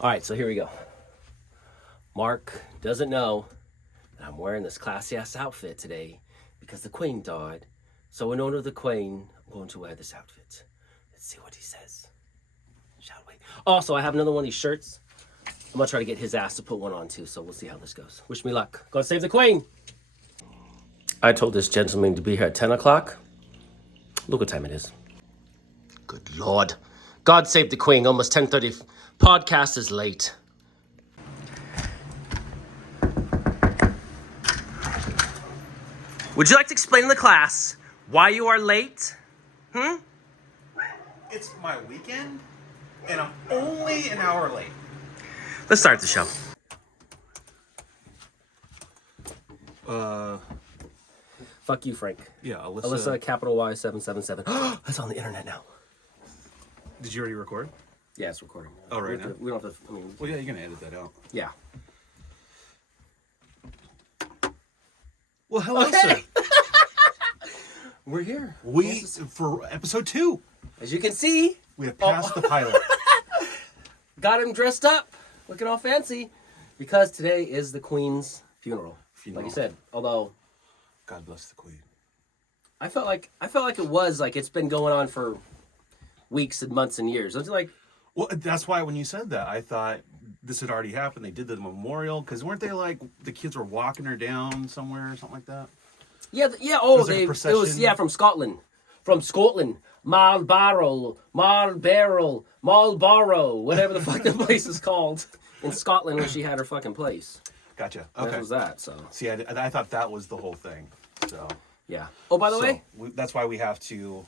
All right, so here we go. Mark doesn't know that I'm wearing this classy-ass outfit today because the Queen died. So in honor of the Queen, I'm going to wear this outfit. Let's see what he says. Shall we? Also, I have another one of these shirts. I'm going to try to get his ass to put one on too, so we'll see how this goes. Wish me luck. Go save the Queen. I told this gentleman to be here at 10 o'clock. Look what time it is. Good Lord. God save the Queen. Almost 10:30. Podcast is late. Would you like to explain to the class why you are late? It's my weekend, and I'm only an hour late. Let's start the show. Fuck you, Frank. Yeah, Alyssa, capital Y 777. That's on the internet now. Did you already record? Yeah, it's recording. Oh, right now? We don't have to, Well, yeah, you're gonna edit that out. yeah. Well, hello, sir. We're here. For episode 2, As you can see, we have passed the pilot. got him dressed up, looking all fancy, because today is the Queen's funeral. Like you said, although God bless the Queen. I felt like it was like it's been going on for weeks and months and years. Don't you like? Well, that's why when you said that, I thought this had already happened. They did the memorial, because weren't they like the kids were walking her down somewhere or something like that? Yeah, yeah. Oh, Was there a it was procession? from Scotland. From Scotland, Marlborough, whatever the fuck the place is called in Scotland where she had her fucking place. Gotcha. That Okay. was that. So See, I thought that was the whole thing. So yeah. Oh, by the way, that's why we have to,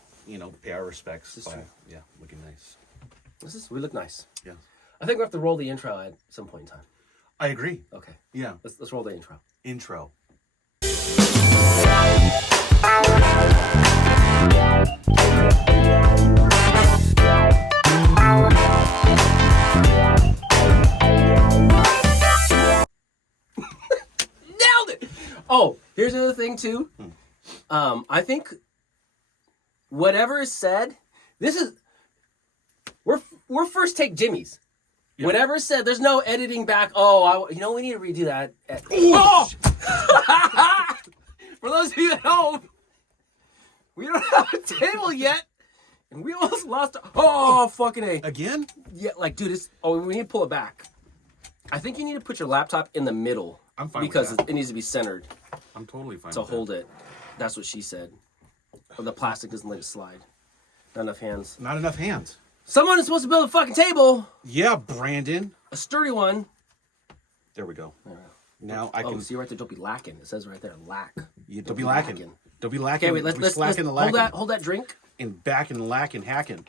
pay our respects by looking nice. we look nice. Yeah, I think we have to roll the intro at some point in time. I agree. Okay. Yeah, Let's roll the intro. intro. Nailed it. Oh, here's another thing too. I think whatever is said, we're first take Jimmy's. Yeah. Whatever is said, there's no editing back. Oh, we need to redo that. Oh! For those of you at home, we don't have a table yet, and we almost lost. Fucking A. Again? Yeah, like, dude, we need to pull it back. I think you need to put your laptop in the middle. I'm fine with because that. it needs to be centered I'm totally fine to with hold it. That's what she said. Or the plastic doesn't let it slide. Not enough hands. Not enough hands. Someone is supposed to build a fucking table. Yeah, Brandon. A sturdy one. There we go. Now I Oh, can. see right there, don't be lacking. It says right there, lack. Don't be lacking. Don't be lacking. Okay, wait, let's slacking the lacking. hold that drink. And back and lacking hacking.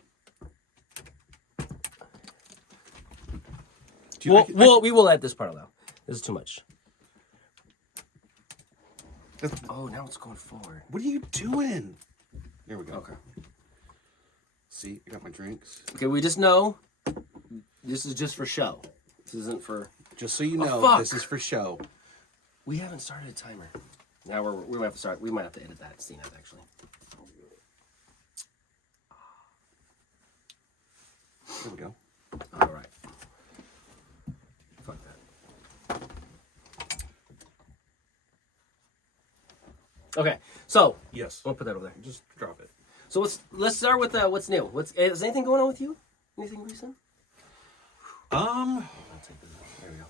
We will edit this part out. This is too much. Oh, now it's going forward. What are you doing? There we go. Okay. See, I got my drinks. Okay, we just know this is just for show. This isn't for. Just so you know, fuck. this is for show. We haven't started a timer. Now we might have to start. We might have to edit that scene out actually. There we go. All right. Fuck that. Okay, so Yes. I'll put that over there. Just drop it. So let's start with what's new. Is anything going on with you? Anything recent? Um. I'll take this. There we go.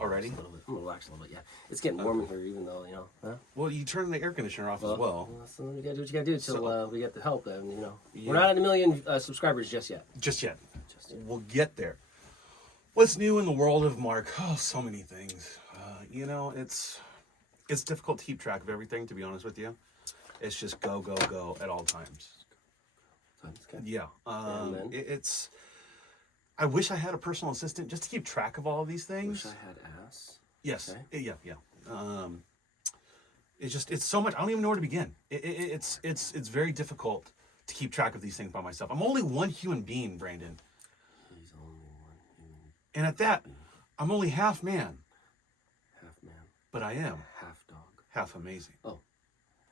Already? A little bit. I'm gonna relax a little bit. Yeah, it's getting warm in here, even though Huh? Well, you turn the air conditioner off as well. So you gotta do what you gotta do until we get the help. Then Yeah. we're not at 1 million subscribers just yet. Just yet. We'll get there. What's new in the world of Mark? Oh, so many things. It's difficult to keep track of everything, to be honest with you. It's just go, go, go at all times. Yeah. And then? It's. I wish I had a personal assistant just to keep track of all of these things. Wish I had ass. Yes. Okay. Yeah. It's so much. I don't even know where to begin. It's very difficult to keep track of these things by myself. I'm only one human being, Brandon. He's only one human. And at that, I'm only half man. Half man. But I am Half dog. half amazing. Oh.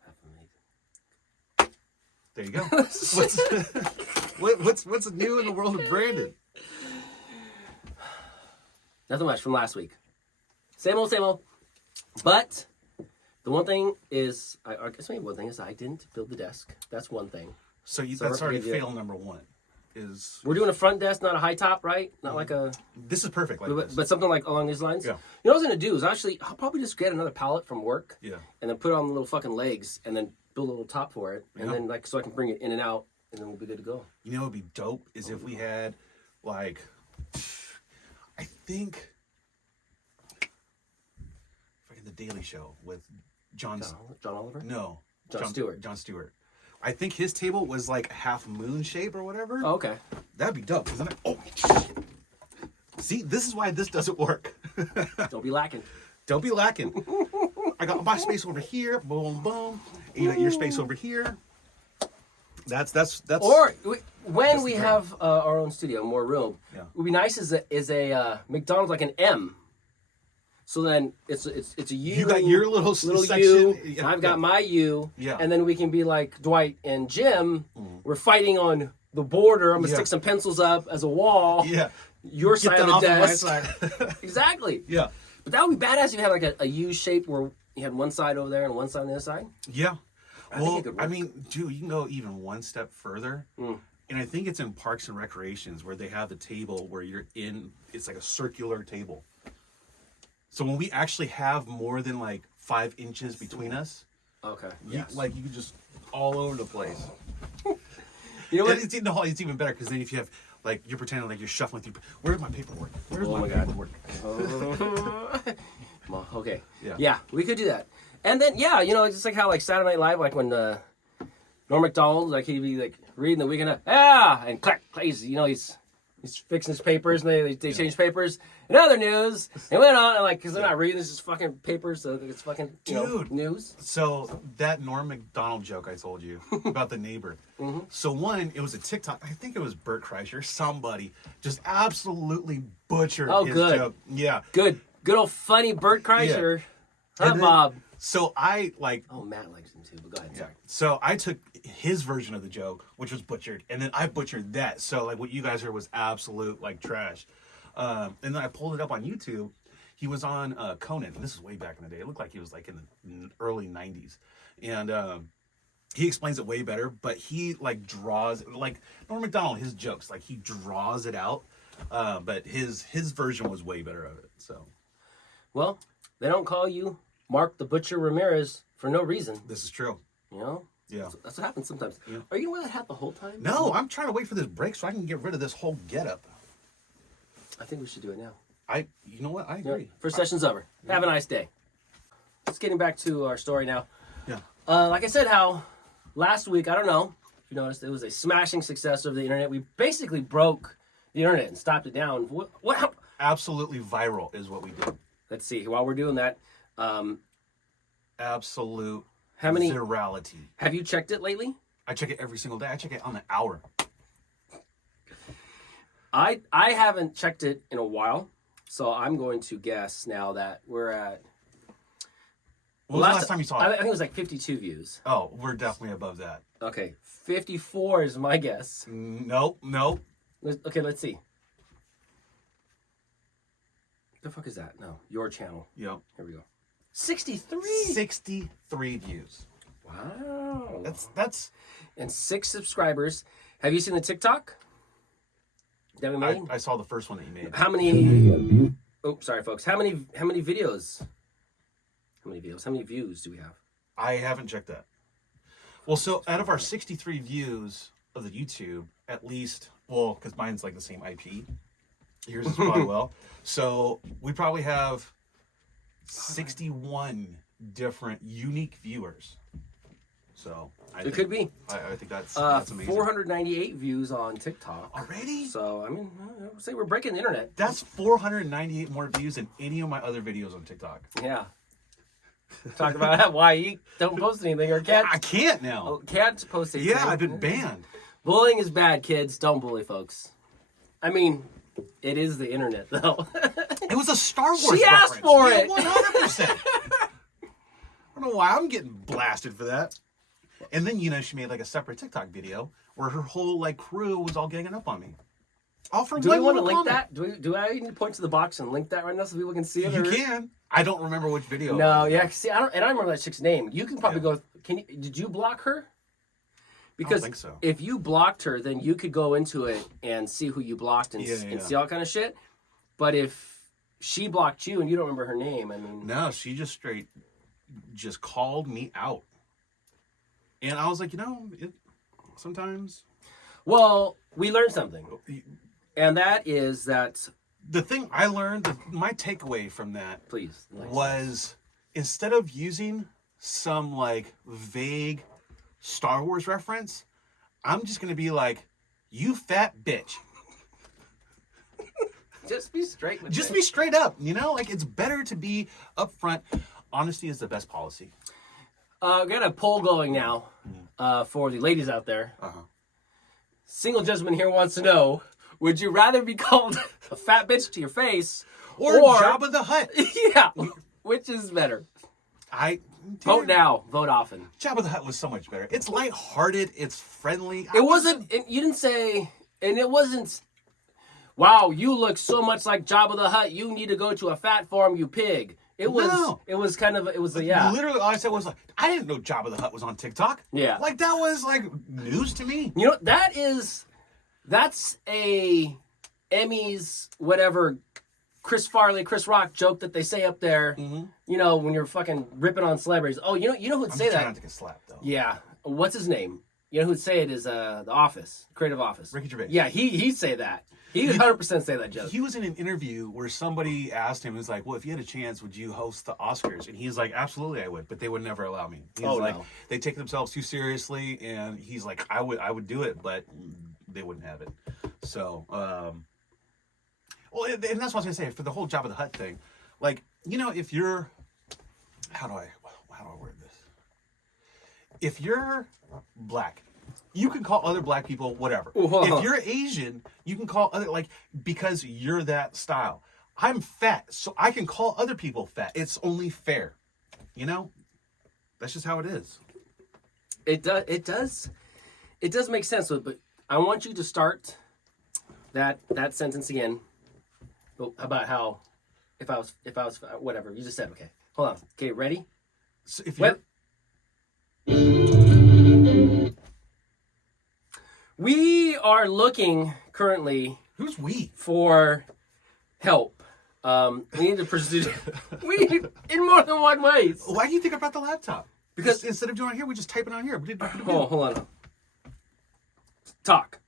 Half amazing. There you go. what's new in the world of Brandon? Nothing much from last week. Same old, same old. But the one thing is, I guess maybe one thing is I didn't build the desk. That's one thing. So, So that's we're already gonna do- fail number one. Is We're doing a front desk, not a high top, right? Not like a, this is perfect like this. but something like along these lines. Yeah. You know what I was gonna do is I'll probably just get another pallet from work. Yeah. And then put it on the little fucking legs, and then build a little top for it, and Yeah. then like so I can bring it in and out, and then we'll be good to go. You know what would be dope is if we had, like, I think, fucking The Daily Show with John Oliver. No. Jon Stewart. Jon Stewart. I think his table was like half moon shape or whatever. Oh, okay. That'd be dope. 'Cause then see, this is why this doesn't work. Don't be lacking. Don't be lacking. I got my space over here. Boom, boom. And you got your space over here. That's. Or when we have our own studio, more room, Yeah. it would be nice is a McDonald's like an M. So then it's a U. You got your little section. U. Yeah. I've got my U. Yeah. And then we can be like Dwight and Jim. We're fighting on the border. I'm gonna Yeah. stick some pencils up as a wall. Yeah. Your side of the off of my desk. side. Exactly. Yeah. But that would be badass if you had like a U shape where you had one side over there and one side on the other side. Yeah. think Well, it could I work. mean, dude, you can go even one step further. And I think it's in Parks and Recreations where they have the table where it's like a circular table. So when we actually have more than like 5 inches between us, Okay. you can just all over the place. You know what? And it's even better because then if you have, like, you're pretending like you're shuffling through, where's my paperwork? Where's Oh my my God. paperwork? Well, okay. Yeah. Yeah, we could do that. And then, yeah, you know, it's just like how, like, Saturday Night Live, like, when Norm Macdonald, like, he'd be, like, reading the weekend, and clack, he's fixing his papers, and they change papers. In other news, they went on, and, like, because they're not reading, this is fucking papers, so it's fucking, Dude. news. So that Norm Macdonald joke I told you about the neighbor. So one, it was a TikTok. I think it was Bert Kreischer. Somebody just absolutely butchered his good. joke. Yeah. Good old funny Bert Kreischer. Huh, And then- Bob? So I Oh, Matt likes him too, but go ahead, sorry. So I took his version of the joke, which was butchered, and then I butchered that. So like what you guys heard was absolute like trash. And then I pulled it up on YouTube. He was on Conan, and this is way back in the day. It looked like he was like in the early 90s. And he explains it way better, but he like draws, like Norm Macdonald, his jokes, like he draws it out. But his version was way better of it. So Well, they don't call you Mark the Butcher Ramirez for no reason, this is true. you know? Yeah. That's what happens sometimes. Yeah. Are you gonna wear that hat the whole time? No, I'm trying to wait for this break so I can get rid of this whole getup. I think we should do it now. You know what? I Yeah. agree. First session's over. Have a nice day. Just getting back to our story now. Yeah. Like I said, how last week, I don't know if you noticed, it was a smashing success of the internet. We basically broke the internet and stopped it down. What Absolutely viral is what we did. Let's see. While we're doing that, Absolute how many virality. have you checked it lately? I check it every single day. I check it on the hour. I haven't checked it in a while, so I'm going to guess now that we're at. When was the last time you saw I it? think it was like 52 views. Oh, we're definitely above that. Okay, 54 is my guess. Nope. Okay, let's see. The fuck is that? No, your channel. Yep. Here we go. 63. 63 views. Wow. That's. And 6 subscribers. Have you seen the TikTok that we made? I saw the first one that you made. How many? Oh, sorry, folks. How many videos? How many videos? How many views do we have? I haven't checked that. Well, so out of our 63 views of the YouTube, at least, well, because mine's like the same IP. Yours is probably well. So we probably have 61 different unique viewers. So It could be. I think that's amazing. 498 views on TikTok. Already? So, I mean, I would say we're breaking the internet. That's 498 more views than any of my other videos on TikTok. Yeah. Talk about why you don't post anything or can't. I can't now. Oh, can't post anything. Yeah, I've been banned. Bullying is bad, kids. Don't bully folks. I mean, it is the internet, though. It was a Star Wars She asked reference. for Yeah, it. 100%. I don't know why I'm getting blasted for that. And then, she made like a separate TikTok video where her whole like crew was all ganging up on me. Offer Do we one want to little link comment. that? Do I need to point to the box and link that right now so people can see it? You or- can. I don't remember which video. it No, was, yeah. though. See, I don't remember that chick's name. You can probably Yeah. go. Did you block her? I Because don't think so. if you blocked her, then you could go into it and see who you blocked and, Yeah. and see all kind of shit. But if she blocked you and you don't remember her name, I mean, No, she just called me out. And I was like, sometimes well, we learned something, and that is that. the thing I learned, my takeaway from that Please, was instead of using some like vague Star Wars reference, I'm just going to be like, you fat bitch. just be straight with Just it. be straight up, like it's better to be upfront. Honesty is the best policy. I got a poll going now for the ladies out there. Uh-huh. Single gentleman here wants to know: would you rather be called a fat bitch to your face, Or Jabba the Hutt. yeah, which is better? Vote now, vote often. Jabba the Hutt was so much better. It's lighthearted. It's friendly. It wasn't. You didn't say, and it wasn't. Wow, you look so much like Jabba the Hutt. You need to go to a fat farm, you pig. It was. No. It was kind of. It was yeah. Literally, all I said was like, I didn't know Jabba the Hutt was on TikTok. Yeah. Like that was like news to me. You know that's a Emmys whatever. Chris Farley, Chris Rock joke that they say up there. You know when you're fucking ripping on celebrities. Oh, you know who'd I'm say just trying that? not to get slapped though. Yeah. What's his name? You know who'd say it is The Office, Creative Office. Ricky Gervais. Yeah, he'd say that. He'd 100% say that joke. He was in an interview where somebody asked him, "Was like, well, if you had a chance, would you host the Oscars?" And he's like, "Absolutely, I would, but they would never allow me." He's like, no. "They take themselves too seriously," and he's like, I would do it, but they wouldn't have it." So, well, and that's what I was gonna say for the whole Jabba the Hutt thing. Like, if you're, how do I word this? If you're black, you can call other black people whatever. Ooh, hold on. If you're Asian, you can call other because you're that style. I'm fat, so I can call other people fat. It's only fair. That's just how it is. It does make sense, but I want you to start that sentence again. But about how if I was whatever you just said. Okay, hold on. Okay, ready? So if you're, We are looking currently who's we? for help. We need to pursue. We need in more than one ways. Why do you think I brought the laptop? Because- instead of doing it here, we just type it on here. Oh, hold on. Talk.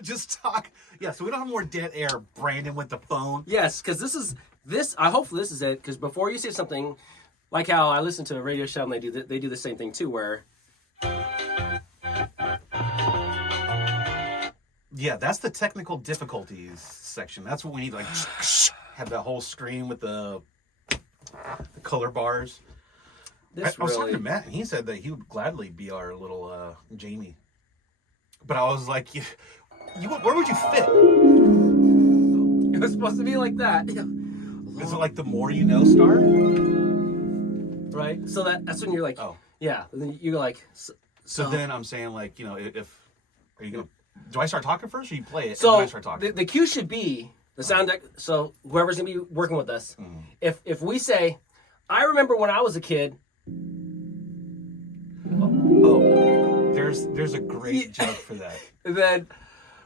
Just talk. Yeah, so we don't have more dead air. Brandon with the phone. Yes, because this. I hope this is it. Because before you say something, like how I listen to a radio show and they do the same thing too, where Yeah, that's the technical difficulties section. That's what we need. Like, have the whole screen with the color bars. I was talking to Matt, and he said that he would gladly be our little Jamie. But I was like, where would you fit? It was supposed to be like that. Is it like the more you know star? Right? So that's when you're like, Oh. yeah. And then you're like, So then I'm saying, like, if are you gonna? Do I start talking first, or you play it and so then I start talking? the cue should be the sound deck. So whoever's gonna be working with us, if we say, I remember when I was a kid. Oh, there's a great joke for that. That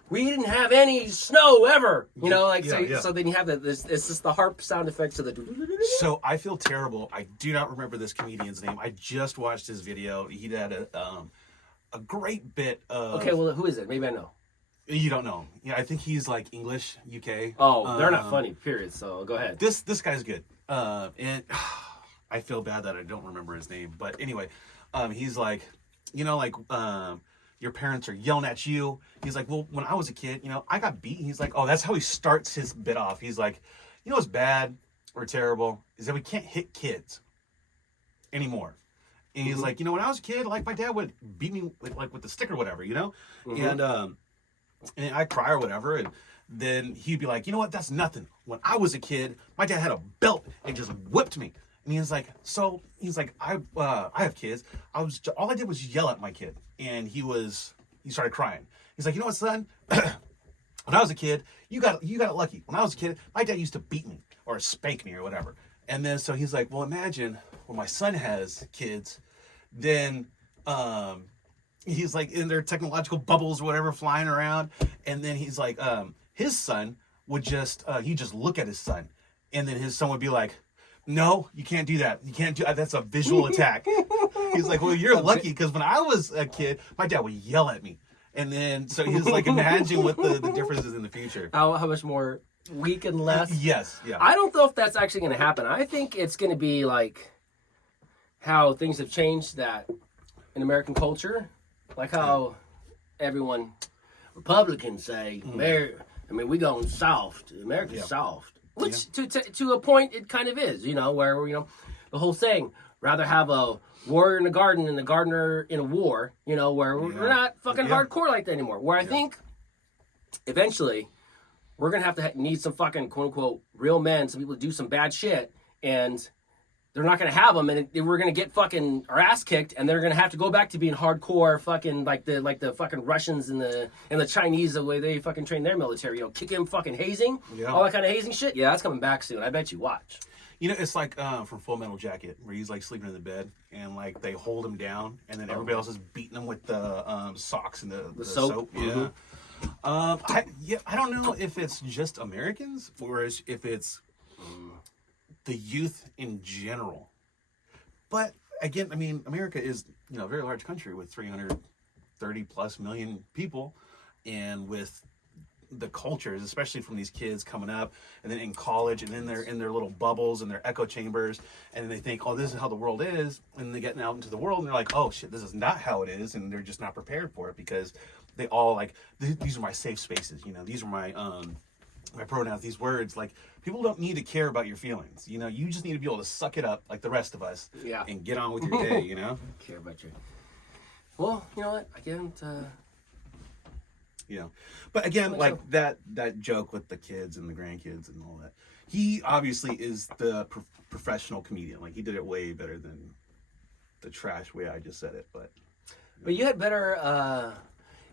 we didn't have any snow ever, Yeah. so then you have it's just the harp sound effect to the. So I feel terrible. I do not remember this comedian's name. I just watched his video. He had a great bit of. Okay, well, who is it? Maybe I know. You don't know. Yeah, I think he's like English, UK. Oh, they're not funny. Period. So go ahead. This guy's good. And I feel bad that I don't remember his name. But anyway, he's like, your parents are yelling at you. He's like, well, when I was a kid, I got beat. He's like, oh, that's how he starts his bit off. He's like, what's bad or terrible is that we can't hit kids anymore. And he's like, when I was a kid, like my dad would beat me with the stick or whatever, and I'd cry or whatever. And then he'd be like, you know what? That's nothing. When I was a kid, my dad had a belt and just whipped me. And he's like, I have kids. All I did was yell at my kid, and he started crying. He's like, you know what, son? When I was a kid, you got it lucky. When I was a kid, my dad used to beat me or spank me or whatever. And then so he's like, well, imagine when my son has kids, then he's like in their technological bubbles or whatever flying around, and then he's like, his son would just he'd just look at his son, and then his son would be like, no, you can't do that. You can't do that. That's a visual attack. He's like, well, you're lucky, because when I was a kid, my dad would yell at me. And then, so he was like, imagine what the difference is in the future. How much more weak and less? Yes, yeah. I don't know if that's actually going to happen. I think it's going to be like how things have changed that in American culture. Like how everyone, Republicans say, we going soft. America's soft. Which, to a point, it kind of is, where, the whole saying, rather have a warrior in the garden and the gardener in a war, where we're not fucking hardcore like that anymore. Where I think eventually we're going to have to need some fucking quote unquote real men, some people to do some bad shit, and they're not going to have them, and we're going to get fucking our ass kicked, and they're going to have to go back to being hardcore fucking like the fucking Russians and the Chinese, the way they fucking train their military, kick him fucking hazing, all that kind of hazing shit. Yeah, that's coming back soon. I bet you. Watch. It's like from Full Metal Jacket, where he's like sleeping in the bed, and like they hold him down, and then everybody else is beating him with the socks and the soap. Yeah. I don't know if it's just Americans or if it's the youth in general. But again, I mean, America is a very large country with 330 plus million people, and with the cultures, especially from these kids coming up and then in college, and then they're in their little bubbles and their echo chambers, and they think, oh, this is how the world is, and they get out into the world and they're like, oh shit, this is not how it is, and they're just not prepared for it, because they all like, these are my safe spaces, these are my pronouns, these words. Like, people don't need to care about your feelings, you just need to be able to suck it up like the rest of us, and get on with your day. Care about you. Well, you know what, I can't but again, like that joke with the kids and the grandkids and all that, he obviously is the professional comedian. Like, he did it way better than the trash way I just said it. But you had better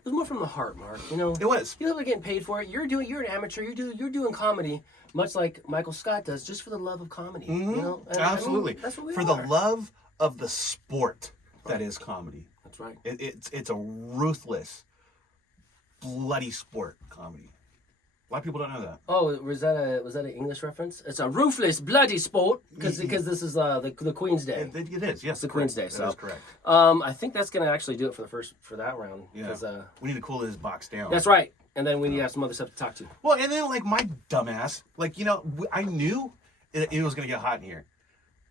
it was more from the heart, Mark. It was. You're not getting paid for it. You're an amateur. You're doing comedy much like Michael Scott does, just for the love of comedy. Absolutely. That's what we for are. The love of the sport that is comedy. That's right. It's a ruthless, bloody sport comedy. A lot of people don't know that. Oh, was that an English reference? It's a ruthless, bloody sport, because this is the Queen's Day. It is, yes. It's the Queen's Day. That is correct. I think that's gonna actually do it for that round. Yeah. We need to cool this box down. That's right. And then we need to have some other stuff to talk to. Well, and then like my dumbass, like I knew it was gonna get hot in here,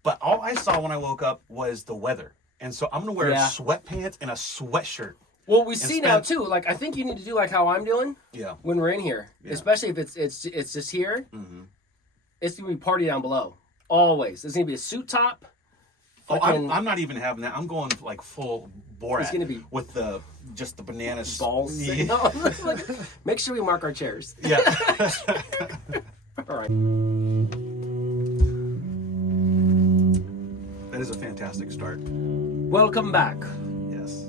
but all I saw when I woke up was the weather, and so I'm gonna wear sweatpants and a sweatshirt. Well, we see now too. Like, I think you need to do like how I'm doing. Yeah. When we're in here, especially if it's just here, it's gonna be party down below. Always, it's gonna be a suit top. Oh, I'm not even having that. I'm going like full Borat. It's gonna be with just the banana balls. Yeah. Make sure we mark our chairs. Yeah. All right. That is a fantastic start. Welcome back. Yes.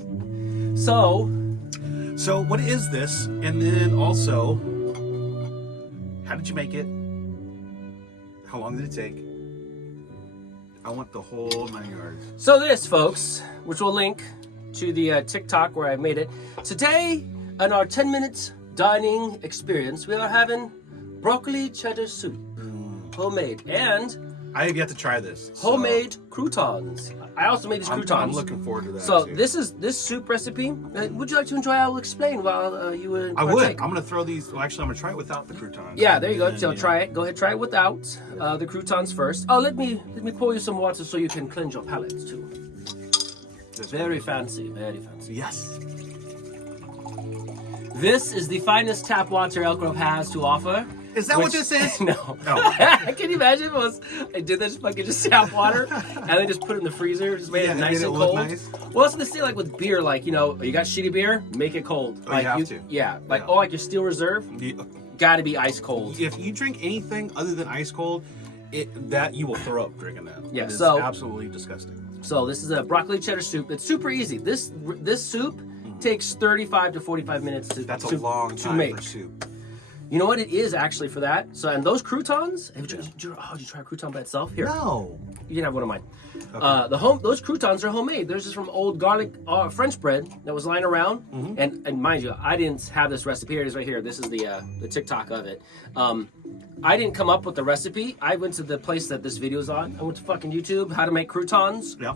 So what is this? And then also, how did you make it? How long did it take? I want the whole 9 yards. So this, folks, which we'll link to the TikTok where I made it. Today, in our 10 minutes dining experience, we are having broccoli cheddar soup, homemade, and I have yet to try this. Homemade croutons. I also made these croutons. I'm looking forward to that. So this soup recipe. Would you like to enjoy? I will explain while you would. I would. I'm gonna throw these. Well, actually, I'm gonna try it without the croutons. Yeah, there you go. So try it. Go ahead, try it without the croutons first. Oh, let me pour you some water so you can cleanse your palate too. Very fancy, very fancy. Yes. This is the finest tap water Elk Grove has to offer. Is that what this is? No. Oh. Can you imagine if I did this fucking just tap water and then just put it in the freezer, just made it nice and cold? Nice. Well, I was gonna say, like with beer, like, you got shitty beer, make it cold. Oh, like you have to. Yeah, like like your Steel Reserve, gotta be ice cold. If you drink anything other than ice cold, that you will throw up drinking that. Yeah, it's absolutely disgusting. So this is a broccoli cheddar soup. It's super easy. This soup takes 35 to 45 minutes to That's to, a long to time make. for soup. You know what it is actually for that? So, and those croutons, did you try a crouton by itself? Here. No. You can have one of mine. Okay. Those croutons are homemade. There's just from old garlic French bread that was lying around. And mind you, I didn't have this recipe. Here it is right here. This is the TikTok of it. I didn't come up with the recipe. I went to the place that this video is on. I went to fucking YouTube, how to make croutons. Yeah.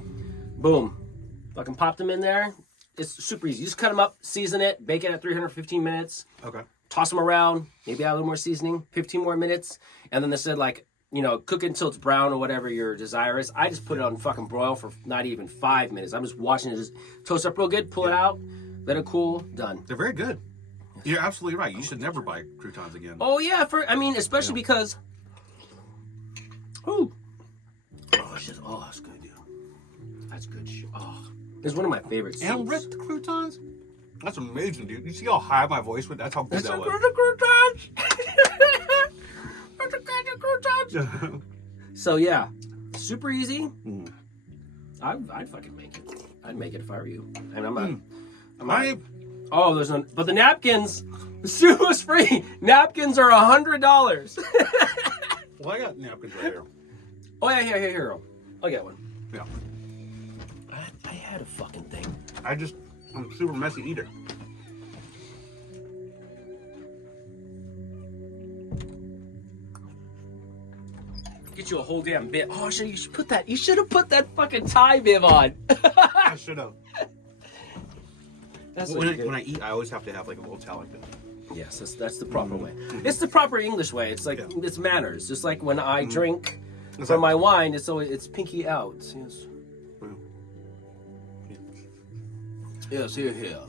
Boom. Fucking popped them in there. It's super easy. You just cut them up, season it, bake it at 315 minutes. Okay. Toss them around, maybe add a little more seasoning, 15 more minutes. And then they said, like, you know, cook it until it's brown or whatever your desire is. I just put it on fucking broil for not even 5 minutes. I'm just watching it just toast up real good, pull it out, let it cool, done. They're very good. You're absolutely right. You should never buy croutons again. Oh, yeah. Especially because... Ooh. Oh, shit. Oh, that's good, dude. That's good shit. Oh. It's one of my favorites. And ripped croutons? That's amazing, dude. You see how high my voice went? That's how good that was. Croutons. That's a kind of croutons. So yeah, super easy. I'd fucking make it. I'd make it if I were you. And I'm not. Oh, there's none. But the napkins, the soup was free. Napkins are $100. Well, I got napkins right here. Oh yeah, here. I'll get one. Yeah. I had a fucking thing. I'm a super messy eater. Get you a whole damn bit. Oh, you should put that. You should have put that fucking tie bib on. I should have. When I eat, I always have to have like a little towel like this. Yes, that's the proper way. It's the proper English way. It's like it's manners. Just like when I drink from my wine, it's pinky out. Yes. Yes, here.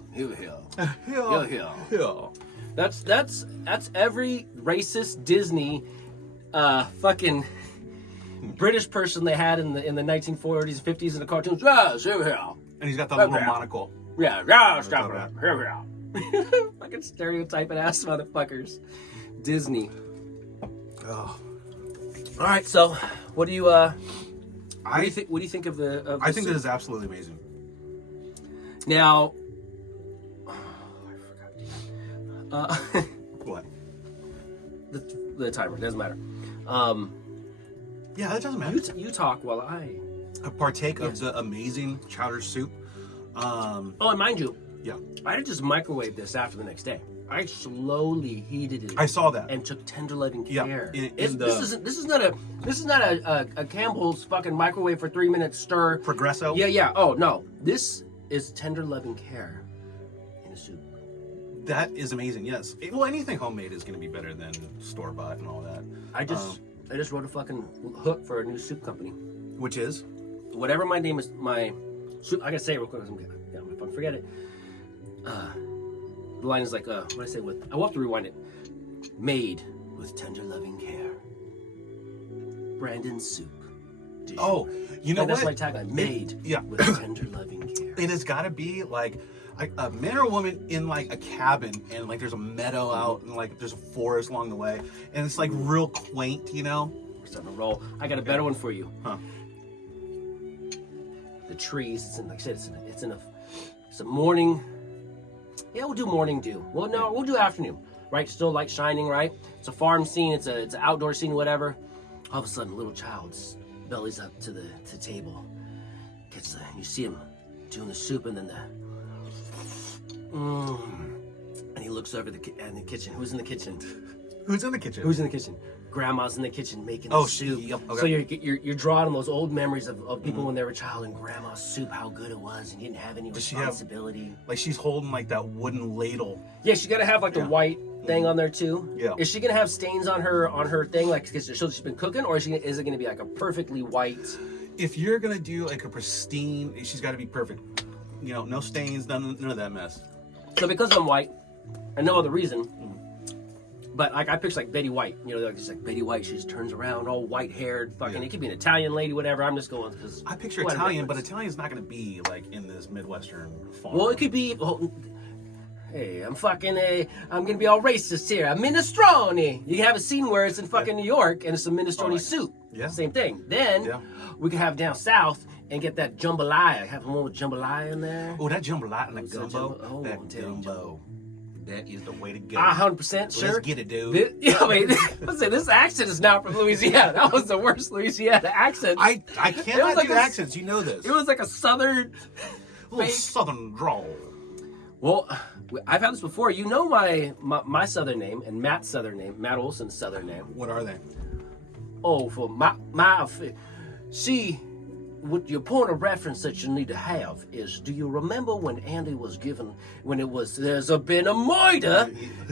That's every racist Disney fucking British person they had in the 1940s, 50s in the cartoons. Yes, here. And he's got that little monocle. Yeah, stop it. Here. Fucking stereotyping ass motherfuckers. Disney. Oh. All right, so what do you what do you think of the? I think this is absolutely amazing. Now, I forgot. What? The timer doesn't matter. Yeah, that doesn't matter. You talk while I partake of the amazing chowder soup. Oh, and mind you, yeah, I didn't just microwave this after the next day. I slowly heated it. I saw that and took tender loving care. Yeah, this is not a Campbell's fucking microwave for 3 minutes stir. Progresso. Yeah. Oh no, this is tender loving care in a soup. That is amazing. Yes. Well, anything homemade is going to be better than store bought and all that. I just wrote a fucking hook for a new soup company, which is whatever my name is. My soup. I gotta say it real quick. If I forget it. The line is like, what did I say with? I will have to rewind it. Made with tender loving care. Brandon's soup. Oh, you know what? That's my tagline. Made with tender loving care. And it's got to be like a man or a woman in like a cabin, and like there's a meadow out, and like there's a forest along the way, and it's like real quaint, you know. We're starting to roll. I got a better one for you. Huh? The trees. It's in, like I said, it's a morning. Yeah, we'll do morning dew. Well, no, we'll do afternoon. Right? Still light shining. Right? It's a farm scene. It's an outdoor scene. Whatever. All of a sudden, a little child's belly's up to the table. You see him doing the soup, and then and he looks over in the kitchen. Who's in the kitchen? Who's in the kitchen? Grandma's in the kitchen making the soup. Yep, okay. So you're drawing on those old memories of people when they were a child and grandma's soup, how good it was, and you didn't have any responsibility. Like she's holding like that wooden ladle. Yeah, she gotta have like the white thing on there too. Yeah. Is she gonna have stains on her thing, like because she's been cooking, or is it gonna be like a perfectly white? If you're gonna do like a pristine, she's got to be perfect. You know, no stains, none of that mess. So because I'm white, and no other reason. But like I picture like Betty White, you know, like just like Betty White, she just turns around, all white-haired, fucking. It could be an Italian lady, whatever. I'm just going because I picture Italian, but Italian's not going to be like in this Midwestern farm. Well, it could be. Hey, I'm gonna be all racist here. A minestrone. You have a scene where it's in fucking New York and it's a minestrone soup. Yeah. Same thing. Then we could have down south. and get that jambalaya. Have one with jambalaya in there. Oh, that jambalaya and that Good gumbo. jambalaya. Oh, that I'm telling you. gumbo. That is the way to go. 100% sure. Let's get it, dude. I mean, listen, this accent is not from Louisiana. That was the worst Louisiana accent. I cannot like do accents. You know this. It was like a southern. a little fake. southern drawl. Well, I've had this before. You know my southern name and Matt's southern name, Matt Olson's southern name. What are they? Oh, for see, what your point of reference that you need to have is, do you remember when Andy was given, when it was, there's been a murder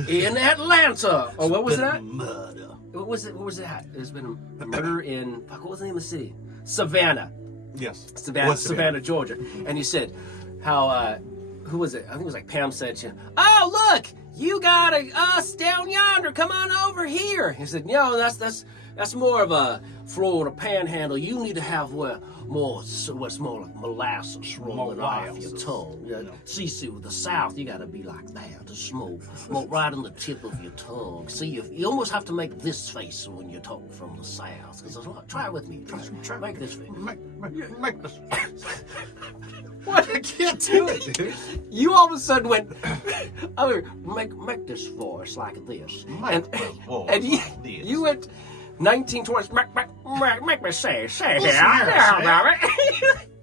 in Atlanta? Or what was that? Murder. What was it? What was that? There's been a murder in, fuck, what was the name of the city? Savannah. Yes. Savannah, Georgia. And you said how, who was it? I think it was like Pam said to you, oh, look, you got us down yonder. Come on over here. He said, no, that's more of a Florida panhandle. You need to have what's more like molasses rolling off your tongue. No. See, with the South, you got to be like that. To smoke right on the tip of your tongue. See, you almost have to make this face when you talk from the South. Try it with me. Try make this face. Make this. What? I can't do it, dude. You all of a sudden went, oh, make this voice like this. And you went 1920s, make me say here.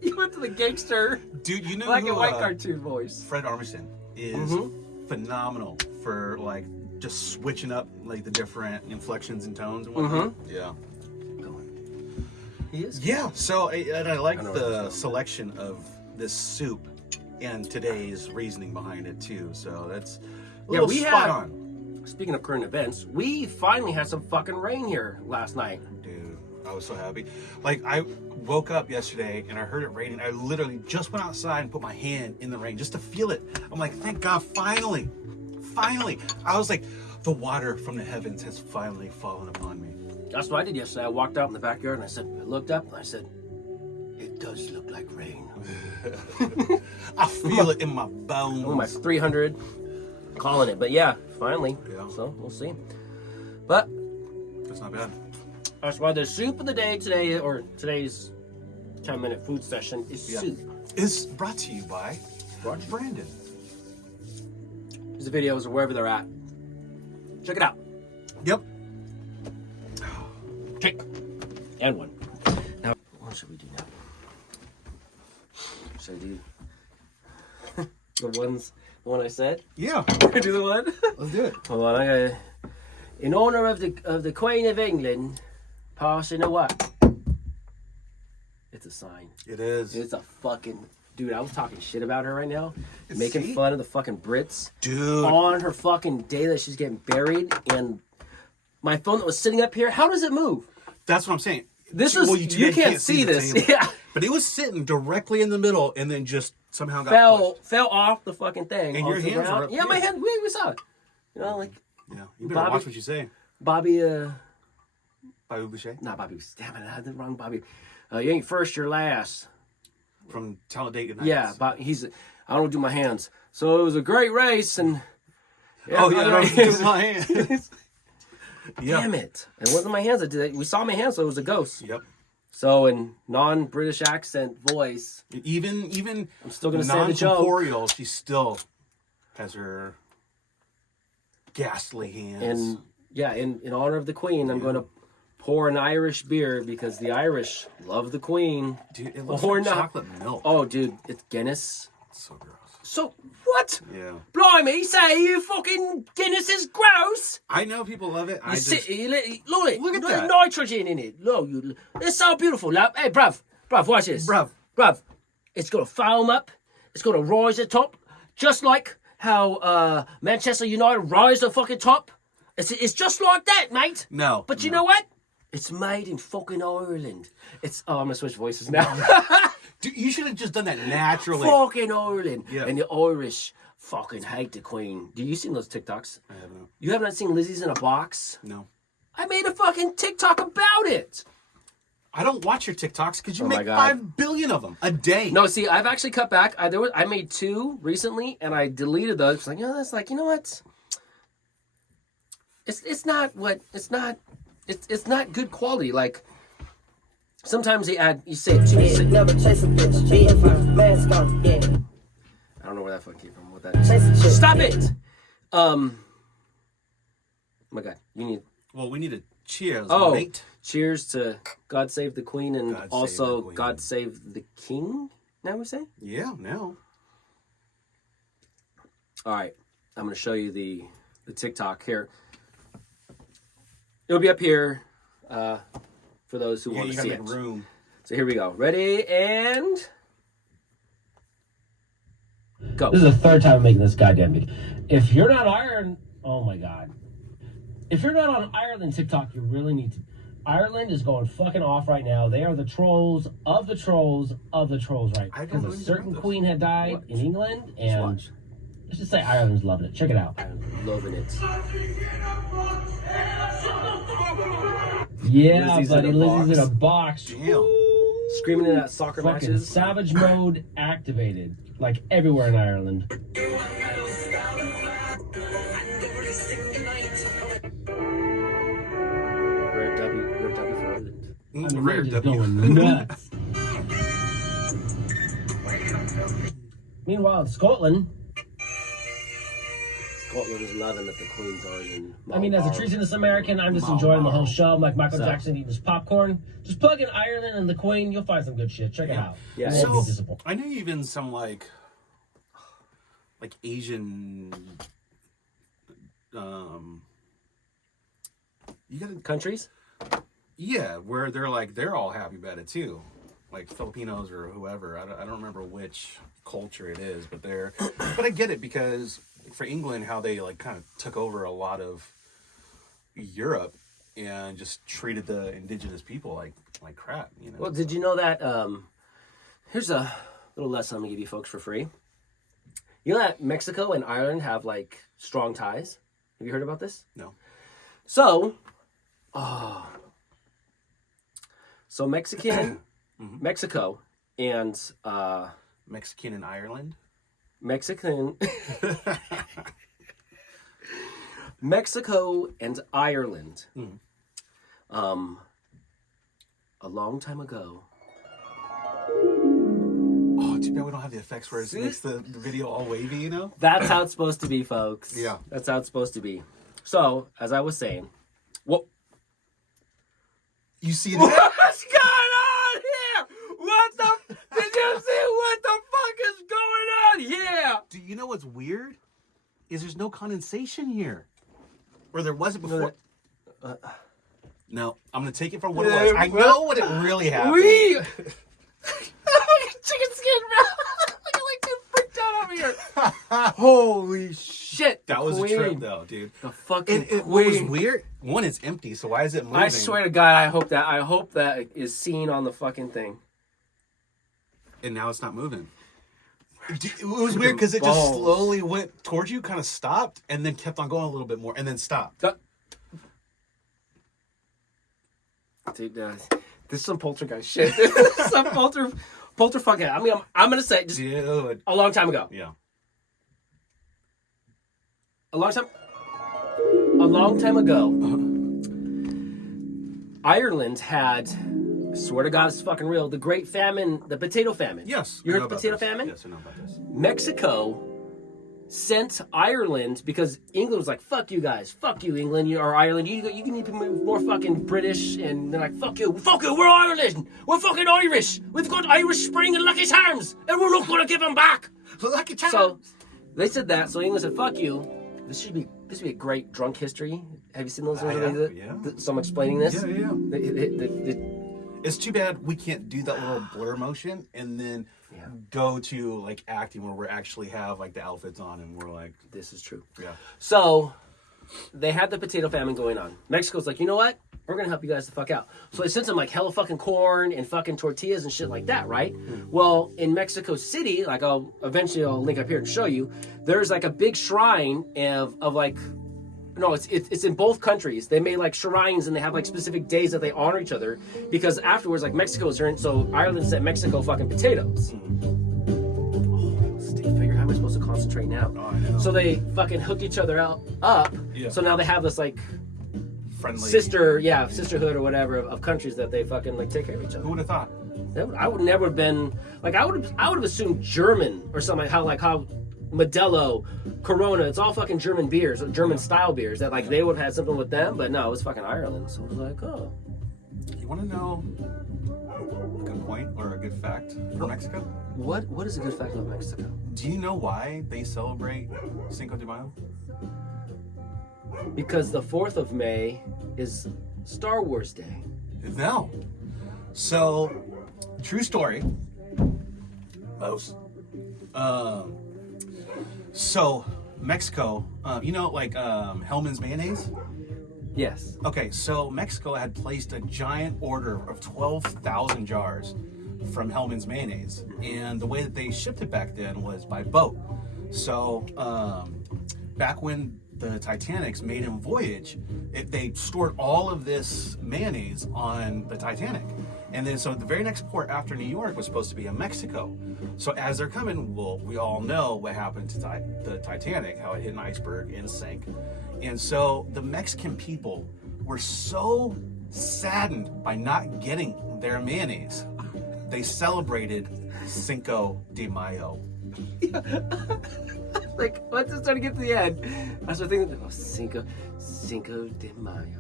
You went to the gangster, Dude, you know black who, and white cartoon voice. Fred Armisen is phenomenal for like just switching up like the different inflections and tones and whatnot. Yeah. He is. Yeah. So I like the selection of this soup and today's reasoning behind it too. So that's a little spot on. Speaking of current events, we finally had some fucking rain here last night. Dude, I was so happy. Like, I woke up yesterday and I heard it raining. I literally just went outside and put my hand in the rain just to feel it. I'm like, thank God, finally. I was like, the water from the heavens has finally fallen upon me. That's what I did yesterday. I walked out in the backyard and I looked up and I said, it does look like rain. I feel it in my bones. Oh, my 300 calling it. But yeah, finally. Yeah. So we'll see. But that's not bad. that's why the soup of the day today, or today's 10-minute food session, is soup. It's brought to you by Brandon. These videos are wherever they're at. Check it out. Yep. Check. And one. Now, what should we do now? Should I do the one I said? Yeah. Do the one? Let's do it. Hold on, I gotta. In honor of the Queen of England passing away. It's a sign. It is. It's a fucking dude. I was talking shit about her right now, See? making fun of the fucking Brits, Dude. on her fucking day that she's getting buried, and my phone that was sitting up here. How does it move? That's what I'm saying. This is you can't see the this. table. Yeah. But it was sitting directly in the middle and then just somehow got pushed. fell off the fucking thing. And your onto the hands ground. are up Yeah, my here. hand. We saw it. You know, like Yeah, you better Bobby- watch what you say. Bobby. Bobby Boucher Not Bobby. Damn it, I had the wrong Bobby. You ain't first, you're last. from Talladega Nights. Yeah, but I don't do my hands. So it was a great race, and Oh yeah, I don't do my hand. damn it! It wasn't my hands that did it. We saw my hands, so it was a ghost. Yep. So in non-British accent voice, Even I'm still gonna say the joke. non-corporeal, she still has her ghastly hands. And yeah, in honor of the Queen, I'm going to pour an Irish beer because the Irish love the Queen. Dude, it looks Or like not. chocolate milk. Oh, dude, it's Guinness. It's so gross. So what? Yeah. Blimey, say you fucking Guinness is gross. I know people love it. Look at that. nitrogen in it. Look, it's so beautiful. Love. Hey, bruv, watch this. Bruv, it's gonna foam up. It's gonna rise at the top, just like how Manchester United rise to the fucking top. It's just like that, mate. No. But you know what? It's made in fucking Ireland. I'm gonna switch voices now. Dude, you should have just done that naturally. Fucking Ireland. Yeah. And the Irish fucking hate the Queen. Do you seen those TikToks? I haven't. You haven't seen Lizzie's in a box? No. I made a fucking TikTok about it. I don't watch your TikToks because you Oh my make God. 5 billion of them a day. No, see, I've actually cut back. I made 2 recently, and I deleted those. It's like, that's like, you know what? It's not good quality. Like, Sometimes you say it too. Yeah, never chase a bitch. Be in first, mask on, yeah. I don't know where that fucking came from. What that is. Chase a chick. Stop it! Oh my God, you need. Well, we need a cheers, Oh, mate. cheers to God Save the Queen and God Save also the Queen. God Save the King. Now we say. Yeah, no. All right, I'm gonna show you the TikTok here. It'll be up here for those who Yeah, want you to gotta see make it. room. So here we go. Ready and go. This is the third time I'm making this goddamn video. If you're not Ireland, oh my God. If you're not on Ireland TikTok, you really need to. Ireland is going fucking off right now. They are the trolls of the trolls of the trolls, right? I don't Because know a anything certain about this. queen had died What? in England, Just and watch. let's just say Ireland's loving it. Check it out. I'm loving it. Yeah, Lizzie's buddy, in a Lizzie's in a box. box. Damn. Screaming in at soccer Fucking matches. savage mode activated, like everywhere in Ireland. Rare W for Ireland. I mean, Rare they're just W. going nuts. Meanwhile, in Scotland, Scotland is loving that the Queen's on in. I mean, as a treasonous American, I'm just enjoying the whole show. I'm like Michael Jackson eating his popcorn. Just plug in Ireland and the Queen, you'll find some good shit. Check it out. Yeah, You won't So be disappointed. I know even some like Asian you gotta Countries? yeah, where they're all happy about it too. Like Filipinos or whoever. I don't remember which culture it is, but but I get it because for England how they like kind of took over a lot of Europe and just treated the indigenous people like crap, you know. Well, did you know that? Here's a little lesson I'm gonna give you folks for free. You know that Mexico and Ireland have like strong ties. Have you heard about this? No. So, Mexico and Mexican and Ireland? Mexico and Ireland. Mm. A long time ago. Oh, too bad we don't have the effects where it makes the video all wavy, you know? That's how it's supposed to be, folks. Yeah. That's how it's supposed to be. So, as I was saying, what? You see What's that? going on here? What the? Did you see what the fuck is going on here? Do you know what's weird? Is there's no condensation here. Or there wasn't before. No, I'm going to take it for what it was. I know what it really happened. Chicken skin, bro. Look at like two freaked out over here. Holy shit. That was Queen. a trip, though, dude. The fucking What was Queen. weird? One, it's empty, so why is it moving? I swear to God, I hope that is seen on the fucking thing. And now it's not moving. It was weird because it just Balls. slowly went towards you, kind of stopped, and then kept on going a little bit more, and then stopped. Dude, this is some poltergeist shit. This is some polterfuck. I mean, I'm gonna say just Dude. a long time ago. Yeah. A long time ago, Ireland had, I swear to God, it's fucking real, the Great Famine, the potato famine. Yes. You I heard know the about potato this. famine? Yes, I know about this. Mexico sent Ireland because England was like, fuck you guys, fuck you England, or Ireland, you need to be more fucking British, and they're like, fuck you, we're Ireland, we're fucking Irish, we've got Irish Spring and Lucky Charms, and we're not gonna give them back. Lucky Charms. So they said that, so England said, fuck you. This should be a great drunk history. Have you seen those? Yeah. Some explaining this. Yeah. It's too bad we can't do that little blur motion and then go to like acting where we actually have like the outfits on and we're like, This is true. yeah. So they had the potato famine going on. Mexico's like, you know what? We're gonna help you guys the fuck out. So they sent them like hella fucking corn and fucking tortillas and shit like that, right? Well, in Mexico City, like I'll link up here and show you. There's like a big shrine of like, no, it's in both countries. They made like shrines and they have like specific days that they honor each other because afterwards, like Mexico's turned, so Ireland sent Mexico fucking potatoes. Oh, Steve, figure how am I supposed to concentrate now? Oh, I know. So they fucking hooked each other up. Yeah. So now they have this like friendly sisterhood or whatever of countries that they fucking like take care of each other. Who would have thought? I would never have been like I would have assumed German or something how Modelo, Corona, it's all fucking German beers, or German style beers that like they would have had something with them, but no, it was fucking Ireland. So it was like, oh. You want to know a good point or a good fact for Mexico? What is a good fact about Mexico? Do you know why they celebrate Cinco de Mayo? Because the 4th of May is Star Wars Day. No. So, true story. Most. So, Mexico, you know, like Hellman's mayonnaise? Yes. Okay, so Mexico had placed a giant order of 12,000 jars from Hellman's mayonnaise. And the way that they shipped it back then was by boat. So, back when the Titanic's maiden voyage, they stored all of this mayonnaise on the Titanic. And then, so the very next port after New York was supposed to be in Mexico. So as they're coming, well, we all know what happened to the Titanic, how it hit an iceberg and sank. And so the Mexican people were so saddened by not getting their mayonnaise, they celebrated Cinco de Mayo. Like, once I started to get to the end, I started thinking, oh, Cinco de Mayo.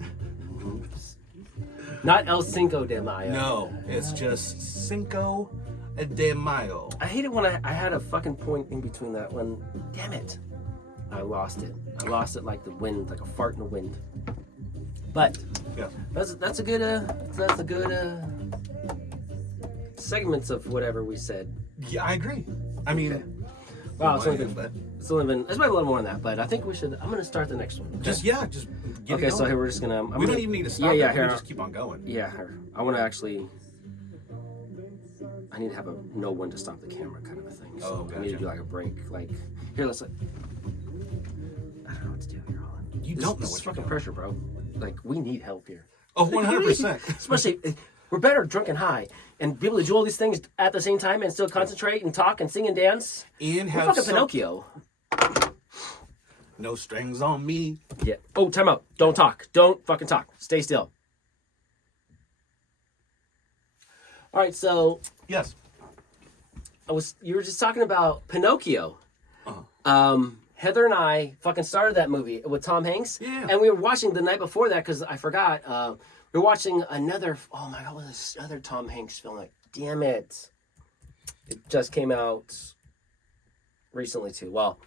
Oops. Not El Cinco de Mayo. No, it's just Cinco de Mayo. I hate it when I had a fucking point in between that one. Damn it. I lost it. I lost it like the wind, like a fart in the wind. But Yeah. that's a good segments of whatever we said. Yeah, I agree. I mean, Okay. Wow, it's only but been, it's might be a little more than that, but I think I'm gonna start the next one. Okay? just get Okay, it going. so here we're just gonna. We don't even need to stop. Yeah, We here. just keep on going. Yeah, here. I want to actually. I need to have know when to stop the camera, kind of a thing. So Oh, I need to gotcha. do like a break. Like here, let's. I don't know what to do here, Holland. You This- don't know this what is you're fucking doing. pressure, bro. Like we need help here. Oh, 100%. Especially, we're better drunk and high, and be able to do all these things at the same time and still concentrate and talk and sing and dance. And We're have fucking some, Pinocchio. no strings on me. Yeah. Oh, time out. Don't talk. Don't fucking talk. Stay still. All right, so Yes. you were just talking about Pinocchio. Uh-huh. Heather and I fucking started that movie with Tom Hanks. Yeah. And we were watching the night before that because I forgot. We were watching another. Oh my god, what was this other Tom Hanks film? Like, damn it! It just came out recently too. Well,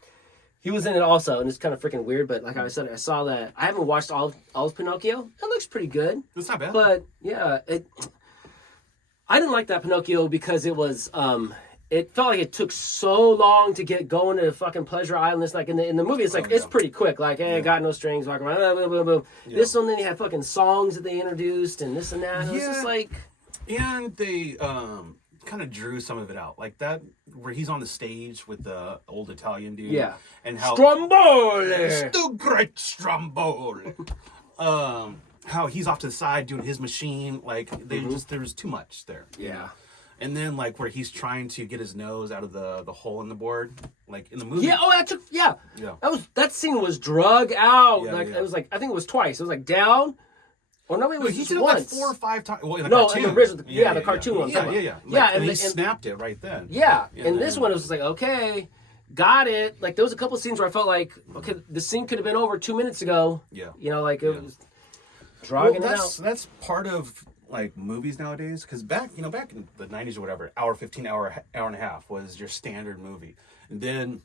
he was in it also, and it's kind of freaking weird. But like I said, I saw that. I haven't watched all of Pinocchio. It looks pretty good. It's not bad. But yeah, I didn't like that Pinocchio because it was it felt like it took so long to get going to fucking Pleasure Island. It's like in the movie, it's like it's pretty quick. Like, hey, I got no strings, walk around, boom, boom, boom. Yeah. This one, then you had fucking songs that they introduced and this and that. And it was Yeah. just like, And they kind of drew some of it out, like that where he's on the stage with the old Italian dude. Yeah. And how Stromboli. the great Stromboli. How he's off to the side doing his machine. Like they there was too much there. you Yeah. know? And then like where he's trying to get his nose out of the hole in the board, like in the movie. Yeah. Oh, that took. Yeah. Yeah. That scene was drug out. Yeah, like yeah. it was like I think it was twice. It was like down. Or no, it was He just did it once. like 4 or 5 times. Well, in the No, in cartoon. the original- the cartoon one I'm Yeah, talking yeah, about. yeah. Yeah, and and he the- snapped it right then. Yeah, And and this then- one it was like, okay, got it. Like there was a couple scenes where I felt like, okay, the scene could have been over 2 minutes ago. Yeah. You know, like it Yeah. was Well, dragging it out. that's part of like movies nowadays, because back in the 90s or whatever, hour 15, hour and a half was your standard movie. And then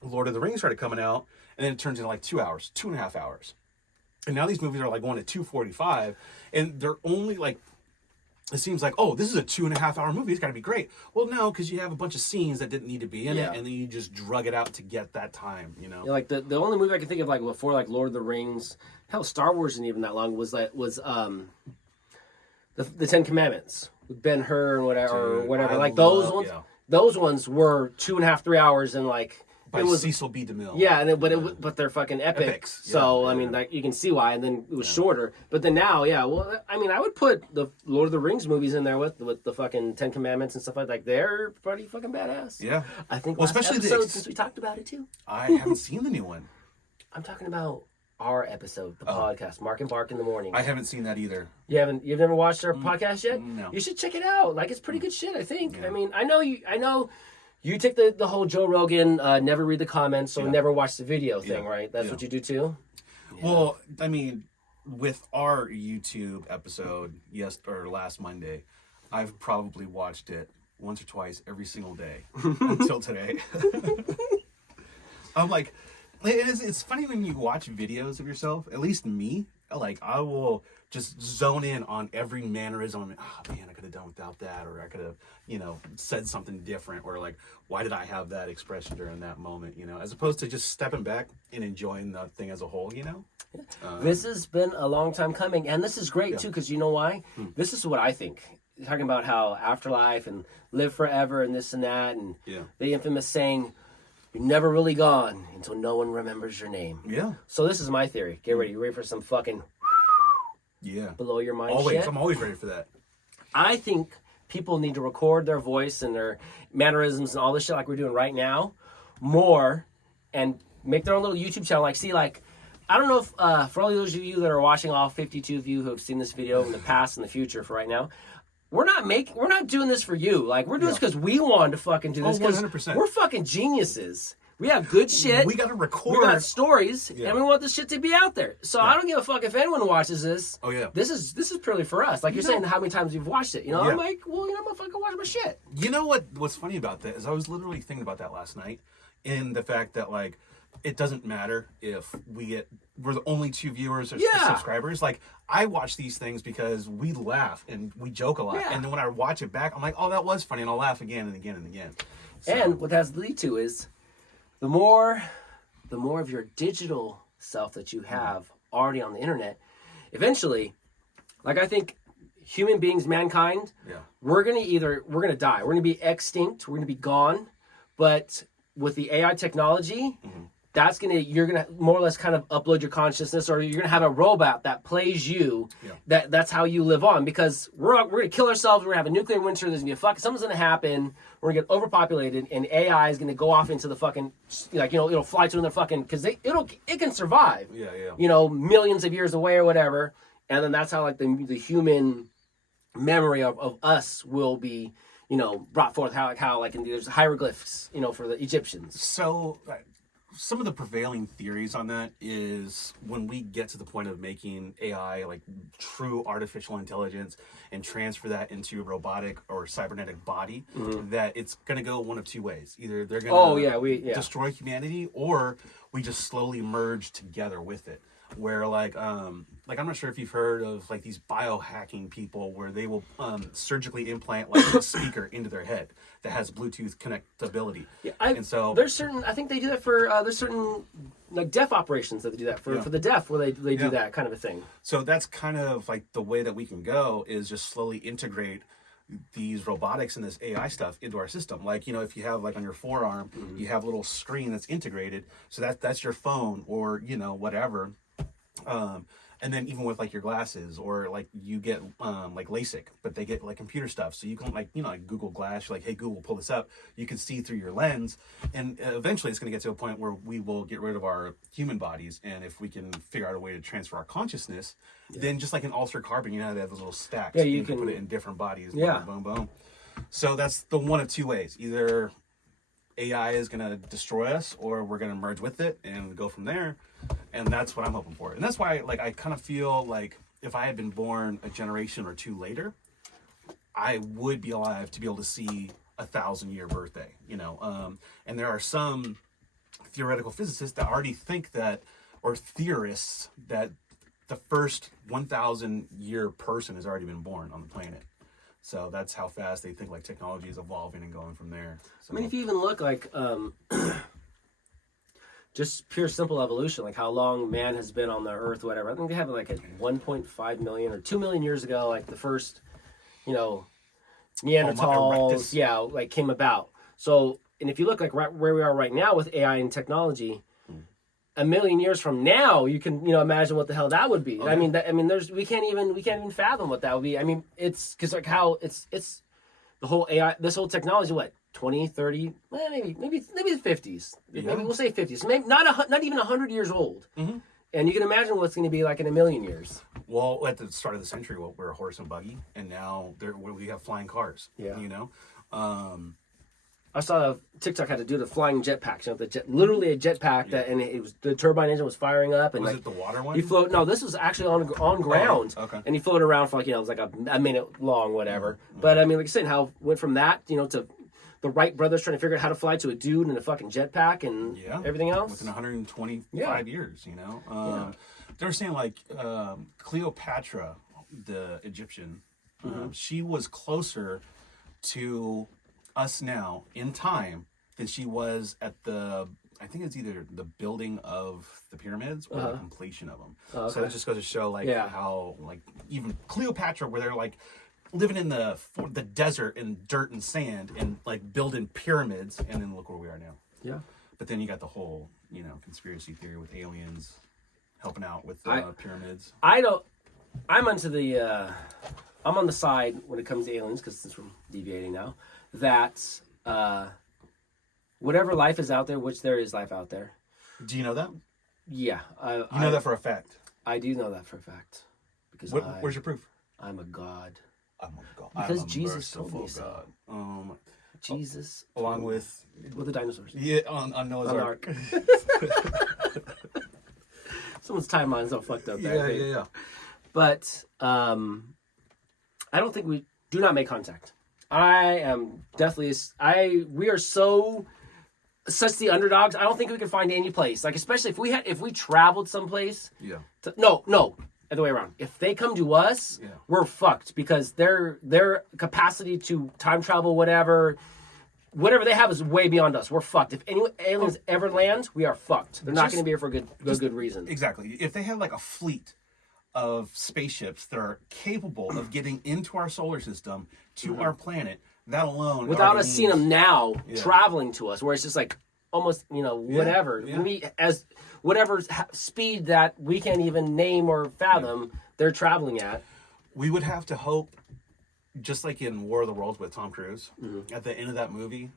Lord of the Rings started coming out, and then it turns into like 2 hours, 2.5 hours. And now these movies are like going to 2:45, and they're only like, it seems like, oh, this is a 2.5 hour movie, it's got to be great. Well, no, because you have a bunch of scenes that didn't need to be in Yeah. it, and then you just drug it out to get that time, you know. You know, like the only movie I can think of like before like Lord of the Rings, hell, Star Wars isn't even that long. Was the Ten Commandments with Ben Hur and whatever, Dude, whatever. I Like those love- ones. yeah. Those ones were 2.5, 3 hours, and like By it was. Cecil B. DeMille. Yeah, but they're fucking epic. Epics, So yeah, I yeah. mean, like you can see why. And then it was shorter. But then now, yeah. Well, I mean, I would put the Lord of the Rings movies in there with the fucking Ten Commandments and stuff like that. They're pretty fucking badass. Yeah. I think Well, last especially the episode ex- since we talked about it too. I haven't seen the new one. I'm talking about our episode, the podcast, Mark and Bark in the Morning. I haven't seen that either. You've never watched our podcast yet? No. You should check it out. Like, it's pretty good shit, I think. Yeah. I mean, I know you take the whole Joe Rogan, never read the comments, so never watch the video thing, right? That's what you do too? Yeah. Well, I mean, with our YouTube episode last Monday, I've probably watched it once or twice every single day until today. I'm like, it's funny when you watch videos of yourself, at least me, like I will just zone in on every mannerism. Oh man, I could have done without that, or I could have, said something different, or like, why did I have that expression during that moment, as opposed to just stepping back and enjoying the thing as a whole, This has been a long time coming, and this is great too, because you know why? This is what I think. Talking about how afterlife and live forever and this and that, and the infamous saying, "You're never really gone until no one remembers your name." Yeah. So this is my theory. Get ready. You ready for some fucking below your mind always. shit? I'm always ready for that. I think people need to record their voice and their mannerisms and all this shit like we're doing right now more, and make their own little YouTube channel. I don't know if for all those of you that are watching, all 52 of you who have seen this video in the past and the future for right now, we're not doing this for you. Like, we're doing this because we wanted to fucking do this. 100%. We're fucking geniuses. We have good shit. We got to record. We got stories, and we want this shit to be out there. So I don't give a fuck if anyone watches this. Oh yeah. This is purely for us. Like you're saying, how many times you've watched it? I'm like, well, I'm gonna fucking watch my shit. You know what's funny about that is I was literally thinking about that last night, in the fact that like, it doesn't matter if we're the only 2 viewers or subscribers. Like, I watch these things because we laugh and we joke a lot. And then when I watch it back, I'm like, oh, that was funny. And I'll laugh again and again and again. So, and what that has to lead to is the more of your digital self that you have already on the internet, eventually, like I think human beings, mankind, we're going to die. We're going to be extinct. We're going to be gone. But with the AI technology, you're gonna more or less kind of upload your consciousness, or you're gonna have a robot that plays you. That's how you live on, because we're gonna kill ourselves. We're gonna have a nuclear winter. There's gonna be something's gonna happen. We're gonna get overpopulated, and AI is gonna go off into the fucking it'll fly to another fucking, because it can survive. Millions of years away or whatever, and then that's how like the human memory of us will be brought forth. How there's hieroglyphs for the Egyptians. So. Some of the prevailing theories on that is when we get to the point of making AI like true artificial intelligence and transfer that into a robotic or cybernetic body, that it's going to go one of two ways. Either they're going to destroy humanity, or we just slowly merge together with it. Where like I'm not sure if you've heard of like these biohacking people where they will surgically implant like a speaker into their head that has Bluetooth connectability. And so there's certain, I think they do that for there's certain like deaf operations that they do that for the deaf, where they do that kind of a thing. So that's kind of like the way that we can go, is just slowly integrate these robotics and this AI stuff into our system. Like, if you have like on your forearm, you have a little screen that's integrated, so that's your phone, or whatever. And then even with like your glasses, or like you get like LASIK, but they get like computer stuff, so you can like like Google Glass, you're like, hey Google, pull this up, you can see through your lens, and eventually it's going to get to a point where we will get rid of our human bodies, and if we can figure out a way to transfer our consciousness, then just like an altered carbon, they have those little stacks, you can put it in different bodies, boom, boom, boom. So that's the one of two ways: either AI is going to destroy us, or we're going to merge with it and go from there. And that's what I'm hoping for. And that's why, like, I kind of feel like if I had been born a generation or two later, I would be alive to be able to see 1,000-year birthday, and there are some theoretical physicists that already think that, or theorists, that the first 1,000-year person has already been born on the planet. So that's how fast they think like technology is evolving and going from there. So, I mean, if you even look like just pure simple evolution, like how long man has been on the earth, whatever. I think they have like a 1.5 million or 2 million years ago, like the first, Neanderthals, like came about. So, and if you look like right where we are right now with AI and technology, a million years from now, you can imagine what the hell that would be. Okay. I mean, we can't even fathom what that would be. I mean, it's because like how it's the whole AI, this whole technology, what 20, 30, maybe the 50s. Maybe we'll say 50s. Maybe not even 100 years old. And you can imagine what it's going to be like in a million years. Well, at the start of the century, we're a horse and buggy, and now we have flying cars. Yeah. You know, I saw TikTok had to do the flying jetpack. You know, literally a jetpack that, and it was the turbine engine was firing up, and was like it the water one? you float. No, this was actually on ground. Oh, okay. And he floated around for like, you know, it was like a minute long, whatever. But I mean, like I said, how it went from that, you know, to the Wright brothers trying to figure out how to fly to a dude in a fucking jetpack and everything else within 125 years. You know, they were saying like Cleopatra, the Egyptian, she was closer to us now in time than she was at I think it's either the building of the pyramids or the completion of them. So it just goes to show like how like even Cleopatra, where they're like living in the desert in dirt and sand and like building pyramids, and then look where we are now. Yeah. But then you got the whole, you know, conspiracy theory with aliens helping out with the pyramids. I'm on the side when it comes to aliens, because since we're deviating now, that whatever life is out there, which there is life out there. Do you know that? Yeah. You know that for a fact? I do know that for a fact. Because where's your proof? I'm a god. I'm a god. Because I'm a Jesus told me merciful so. God. Jesus. Along with the dinosaurs. Yeah, on Noah's Ark. Someone's timeline's all fucked up there. Yeah. But I don't think we do not make contact. I am definitely we are such the underdogs. I don't think we can find any place. Like especially if we traveled someplace. Yeah. No. Other way around. If they come to us, we're fucked because their capacity to time travel, whatever they have is way beyond us. We're fucked. If any aliens ever land, we are fucked. They're not going to be here for a good reason. Exactly. If they had like a fleet of spaceships that are capable of getting into our solar system to our planet, that alone, without us seeing them now traveling to us, where it's just like almost, you know, whatever. We as whatever speed that we can't even name or fathom, they're traveling at. We would have to hope, just like in War of the Worlds with Tom Cruise, at the end of that movie,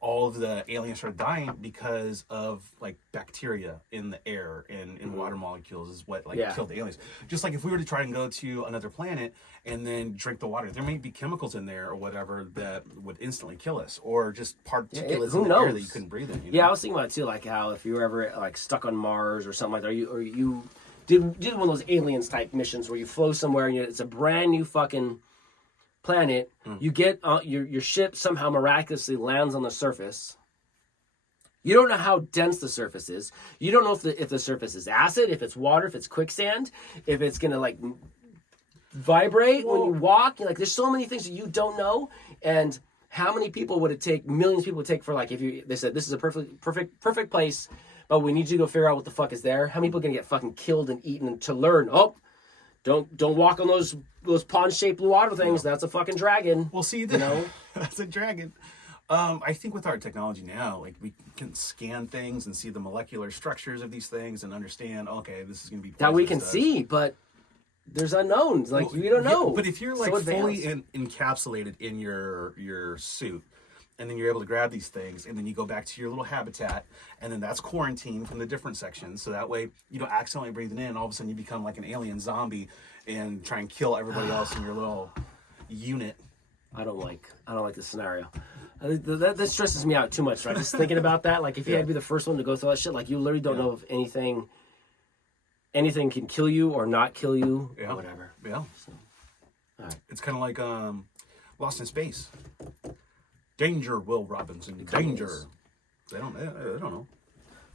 all of the aliens are dying because of like bacteria in the air and in water molecules is what killed the aliens. Just like if we were to try and go to another planet and then drink the water, there may be chemicals in there or whatever that would instantly kill us, or just particulates in the air that you couldn't breathe in. You know? Yeah, I was thinking about it too, like how if you were ever like stuck on Mars or something like that, or you did one of those aliens type missions where you flow somewhere and it's a brand new fucking planet, you get your ship somehow miraculously lands on the surface. You don't know how dense the surface is. You don't know if the surface is acid, if it's water, if it's quicksand, if it's gonna like vibrate when you walk. Like there's so many things that you don't know. And how many people would it take? Millions of people would take for like they said this is a perfect place, but we need you to go figure out what the fuck is there. How many people are gonna get fucking killed and eaten to learn? Oh, don't walk on those pond-shaped water things. That's a fucking dragon. Well, see, that's a dragon. I think with our technology now, like we can scan things and see the molecular structures of these things and understand. Okay, this is going to be that we can see, but there's unknowns. Like we don't know. But if you're like fully encapsulated in your suit, and then you're able to grab these things, and then you go back to your little habitat, and then that's quarantined from the different sections, so that way you don't accidentally breathe it in, and all of a sudden you become like an alien zombie and try and kill everybody else in your little unit. I don't like this scenario. That stresses me out too much, right? Just thinking about that, like if you had to be the first one to go through that shit, like you literally don't know if anything can kill you or not kill you or whatever. Yeah. So, all right. It's kind of like Lost in Space. Danger, Will Robinson. Danger. They don't know.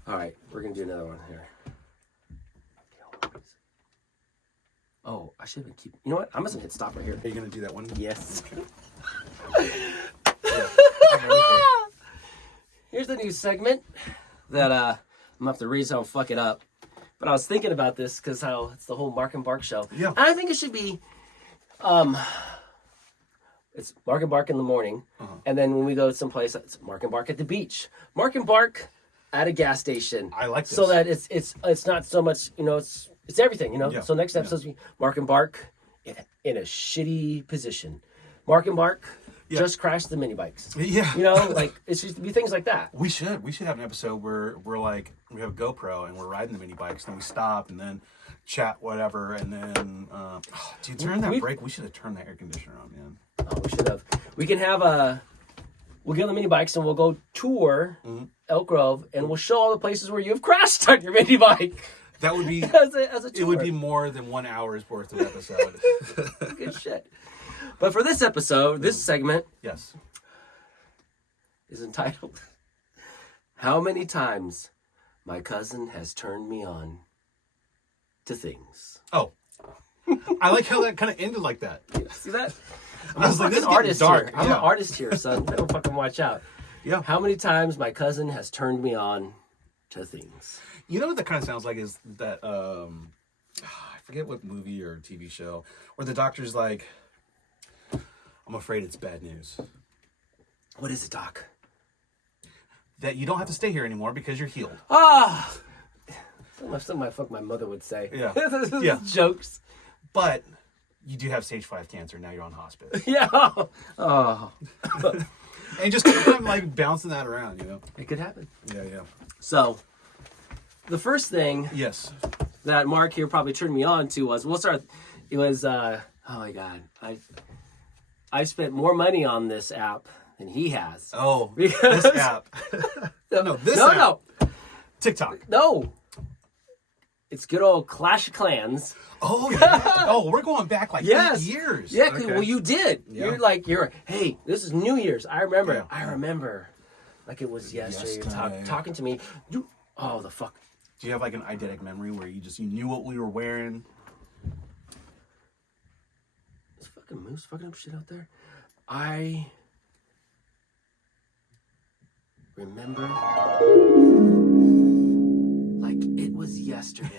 All right, we're gonna do another one here. Oh, I should have been keeping. You know what? I'm just gonna hit stop right here. Are you gonna do that one? Yes. Okay. Here's the new segment that I'm gonna have to read so I don't fuck it up. But I was thinking about this because how it's the whole Mark and Bark show. Yeah. And I think it should be, it's Mark and Bark in the morning, and then when we go someplace, it's Mark and Bark at the beach. Mark and Bark at a gas station. I like this. So that it's not so much, you know, it's everything, you know. Yeah. So next episode's Mark and Bark in a shitty position. Mark and Bark just crash the mini bikes. Yeah. You know, like it's just be things like that. We should have an episode where we're like, we have a GoPro and we're riding the mini bikes, then we stop and then chat whatever, and then dude, during that break we should have turned the air conditioner on, man. Oh, we should have. We can have we'll get on the mini bikes and we'll go tour Elk Grove and we'll show all the places where you've crashed on your mini bike. That would be as a tour. It would be more than 1 hour's worth of episode. Good shit. But for this episode, this segment Yes. is entitled How Many Times My Cousin Has Turned Me On to Things. Oh. I like how that kind of ended like that. See that? I was like, this is an artist dark. here. I'm an artist here, son. Better fucking watch out. Yeah. How many times my cousin has turned me on to things? You know what that kind of sounds like is that I forget what movie or TV show where the doctor's like, I'm afraid it's bad news. What is it, Doc? That you don't have to stay here anymore because you're healed. Ah! Something my mother would say. Yeah. Yeah. Yeah. Jokes. But you do have stage 5 cancer. Now you're on hospice. Yeah. Oh. And just kind of like bouncing that around, you know? It could happen. Yeah, yeah. So, the first thing Yes. that Mark here probably turned me on to was, it was, oh my God. I've spent more money on this app than he has. Oh, Because- this app. No, this app. No. TikTok. No. It's good old Clash of Clans. Oh, yeah. Oh, we're going back like 8 years. Yeah, Okay. well, you did. Yeah. Hey, this is New Year's. I remember. Yeah. I remember. Like it was yesterday. Yesterday. You're talking to me. Oh, the fuck. Do you have like an eidetic memory where you knew what we were wearing? This fucking moose fucking up shit out there. I remember like it was yesterday.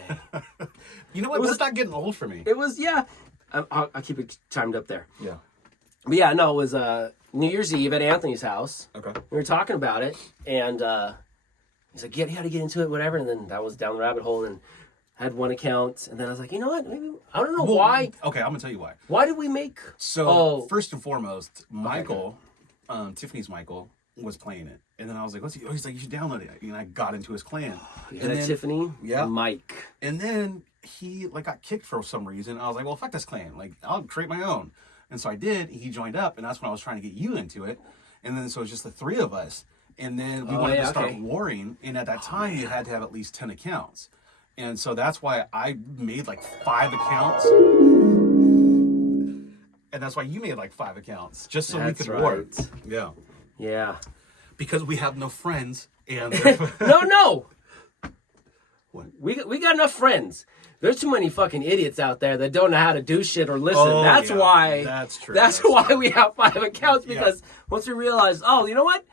You know what? was- That's not getting old for me. It was, yeah. I'll keep it timed up there. Yeah. But yeah, no, it was New Year's Eve at Anthony's house. Okay. We were talking about it, and he's like, "Yeah, how to get into it, whatever." And then that was down the rabbit hole, and I had one account, and then I was like, you know what? Maybe I don't know why. Okay, I'm gonna tell you why. Why did we make? So first and foremost, Michael, Tiffany's Michael, was playing it, and then I was like, "What's he?" Oh, he's like, "You should download it." And I got into his clan. You And had then- Tiffany, Yeah. Mike. And then he like got kicked for some reason. I was like, well, fuck this clan. Like, I'll create my own. And so I did. He joined up, and that's when I was trying to get you into it. And then so it was just the three of us. And then we wanted to start warring. And at that time, you had to have at least 10 accounts. And so that's why I made like 5 accounts. And that's why you made like 5 accounts, just so we could war. Yeah. Yeah. Because we have no friends. And No. What? We got enough friends. There's too many fucking idiots out there that don't know how to do shit or listen. Oh, That's yeah. why. That's true. That's why we have 5 accounts, because Yeah. once we realize, oh, you know what?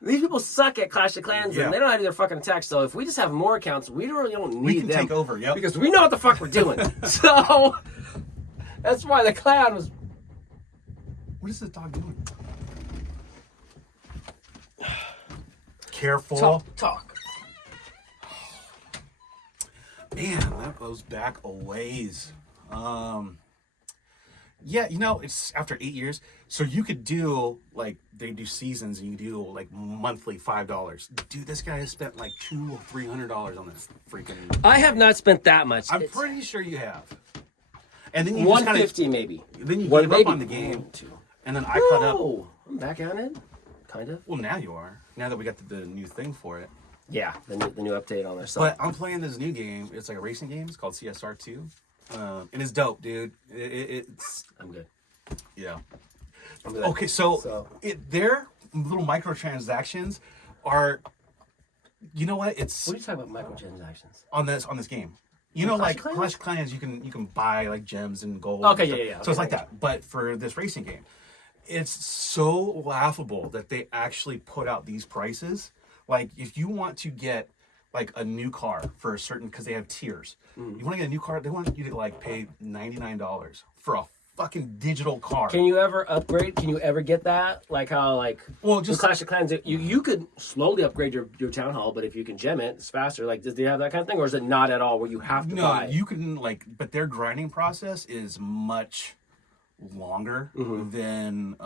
These people suck at Clash of Clans Yeah. and they don't know how to do their fucking attacks. So if we just have more accounts, we really don't need we can them. take over. Yep. Because we know what the fuck we're doing. So that's why the clan was. What is this dog doing? Careful. Talk. Man, that goes back a ways. Yeah, you know, it's after 8 years. So you could do, like, they do seasons and you do, like, monthly $5. Dude, this guy has spent, like, $200 or $300 on this freaking... I have not spent that much. I'm It's pretty sure you have. And then you just kind 150 of... maybe. Then you Well, gave up maybe on the game. 2. And then I caught up. Oh, I'm back on it. Kind of. Well, now you are. Now that we got the new thing for it. Yeah, the new update on there. So But I'm playing this new game. It's like a racing game. It's called CSR2. And it's dope, dude. It's... I'm good. Yeah. I'm good. Okay, so their little microtransactions are, you know what? It's What are you talking about microtransactions? on this game. You know, Clash like of Clans? Clash of Clans, you can buy like gems and gold. Okay, and stuff. yeah. So it's Okay, like that, but for this racing game, it's so laughable that they actually put out these prices. Like, if you want to get like a new car for a certain, because they have tiers. You want to get a new car, they want you to like pay $99 for a fucking digital car. Can you ever upgrade? Can you ever get that? Like how Well, just Clash of Clans, you could slowly upgrade your town hall, but if you can gem it, it's faster. Like, do you have that kind of thing, or is it not at all where you have to No, buy? you can like, but their grinding process is much longer than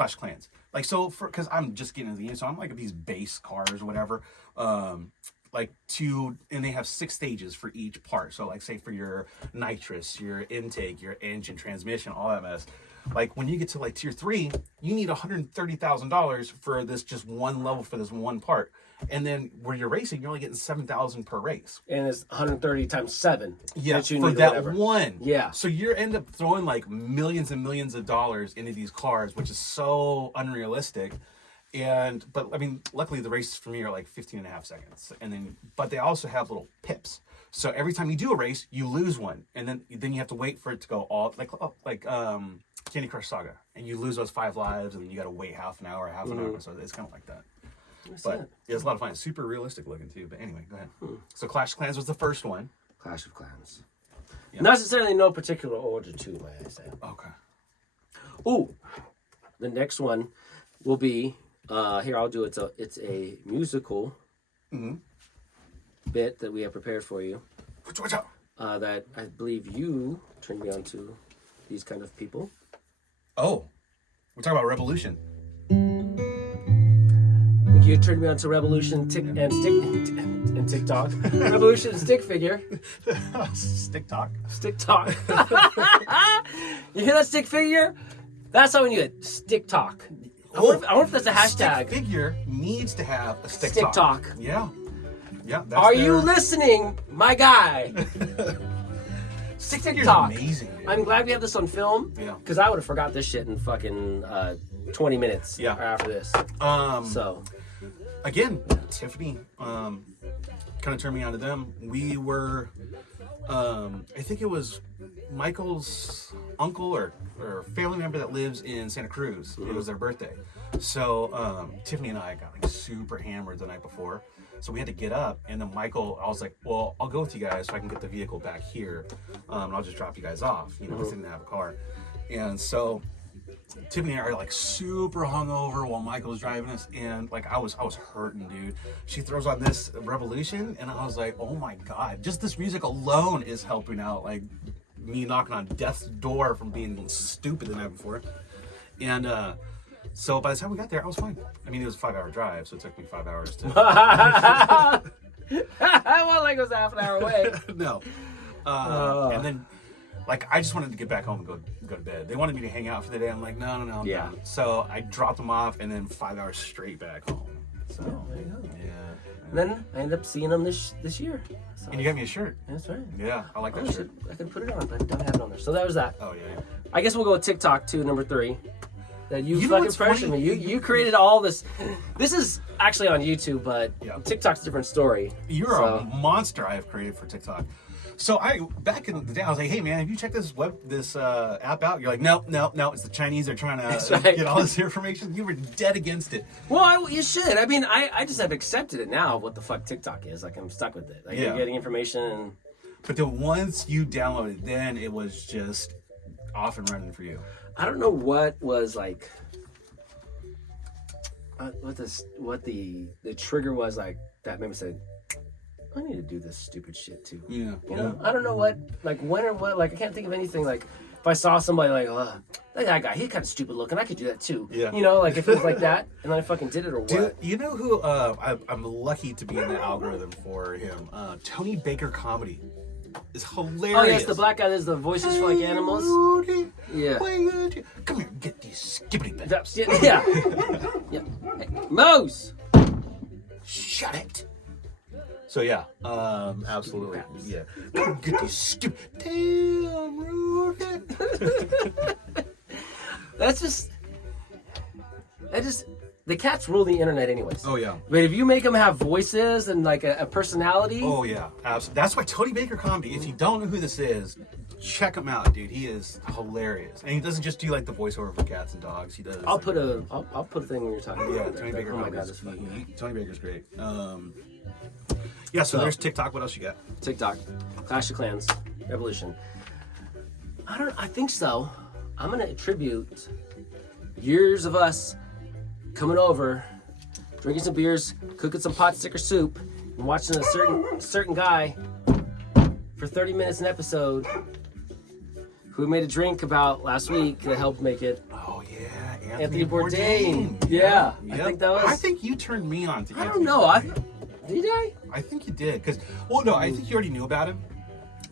Clash of Clans. Like, so because I'm just getting into the game, so I'm like these base cars or whatever. And they have 6 stages for each part. So like say for your nitrous, your intake, your engine, transmission, all that mess. Like when you get to like tier 3, you need $130,000 for this just one level for this one part. And then where you're racing, you're only getting $7,000 per race. And it's 130 times 7. Yeah, that you for need that whatever. one. Yeah. So you end up throwing like millions and millions of dollars into these cars, which is so unrealistic. But I mean, luckily the races for me are like 15 and a half seconds. But they also have little pips. So every time you do a race, you lose one. And then you have to wait for it to go all like Candy Crush Saga. And you lose those 5 lives and then you got to wait half an hour. So it's kind of like that. But yeah, it's a lot of fun. It's super realistic looking too. But anyway, go ahead. So Clash of Clans was the first one. Clash of Clans. Yeah. Not necessarily no particular order too, may I say. Okay. Ooh, the next one will be here. I'll do it. It's a musical bit that we have prepared for you. Watch out. That I believe you turned me on to these kind of people. Oh, we're talking about Revolution. You turned me on to Revolution and TikTok. Revolution stick figure. Stick talk. Stick talk. You hear that stick figure? That's how we knew it. Stick talk. I wonder if that's a hashtag. Stick figure needs to have a stick talk. Yeah. Yeah. Are you listening, my guy? Stick figure talk. is amazing, dude. I'm glad we have this on film. Yeah. Because I would have forgot this shit in fucking 20 minutes. Yeah. After this. So. Again, Tiffany kind of turned me on to them. We were, I think it was Michael's uncle or family member that lives in Santa Cruz. It was their birthday. So Tiffany and I got like super hammered the night before. So we had to get up, and then Michael, I was like, well, I'll go with you guys so I can get the vehicle back here. And I'll just drop you guys off. You know, I didn't have a car. And so Tiffany and I are like super hungover while Michael's driving us, and like I was hurting, dude. She throws on this Revolution, and I was like, oh my god, just this music alone is helping out like me knocking on death's door from being stupid the night before. And so by the time we got there, I was fine. I mean, it was a 5-hour drive, so it took me 5 hours to. Well, like it was half an hour away. No. And then. Like, I just wanted to get back home and go to bed. They wanted me to hang out for the day. I'm like, no, I'm done. So I dropped them off, and then 5 hours straight back home. So, yeah. And then I ended up seeing them this year. So, And you got me a shirt. that's right. Yeah, I like that shirt. I could put it on, but I don't have it on there. So that was that. Oh, yeah. I guess we'll go with TikTok too, number 3. That you know fucking what's pressured me. funny? You created all this. This is actually on YouTube, but Yeah. TikTok's a different story. You're a monster I have created for TikTok. So back in the day, I was like, hey man, have you checked this app out? You're like, no, it's the Chinese. They're trying to right. get all this information. You were dead against it. Well, you should. I mean, I just have accepted it now. What the fuck TikTok is? Like, I'm stuck with it. Like, Yeah. you're getting information. And But then once you download it, then it was just off and running for you. I don't know what was like. What the trigger was like that made me say, I need to do this stupid shit too. Yeah. You know, I don't know what, like when or what, like I can't think of anything. Like if I saw somebody like, that guy, he's kind of stupid looking, I could do that too. Yeah. You know, like if it was like that, and then I fucking did it or Dude, what? you know who I'm lucky to be in the algorithm for him? Tony Baker Comedy is hilarious. Oh yes, the black guy that does the voices for like animals. Rudy, Yeah. come here, get these skibbity bits. That's, yeah. Yeah. Hey, Mose. Shut it. So yeah, absolutely, yeah. Come get these skip. Damn, Rudy. That just the cats rule the internet anyways. Oh yeah. But if you make them have voices and like a personality, Oh yeah, absolutely. That's why Tony Baker Comedy. If you don't know who this is, check him out, dude. He is hilarious, and he doesn't just do like the voiceover for cats and dogs. He does. I'll like, put a thing when you're talking. Yeah, about Tony that. Baker. Oh my Comedy god, is- that's fucking Tony Baker's great. Yeah, so there's TikTok. What else you got? TikTok, Clash of Clans, Revolution. I think so. I'm gonna attribute years of us coming over, drinking some beers, cooking some pot sticker soup, and watching a certain guy for 30 minutes an episode who we made a drink about last week that helped make it. Oh yeah, Anthony Bourdain. Yeah, I Yep. think that was. I think you turned me on to. I Anthony don't know. Bourdain. Did I? I think you did, because no, I think you already knew about him,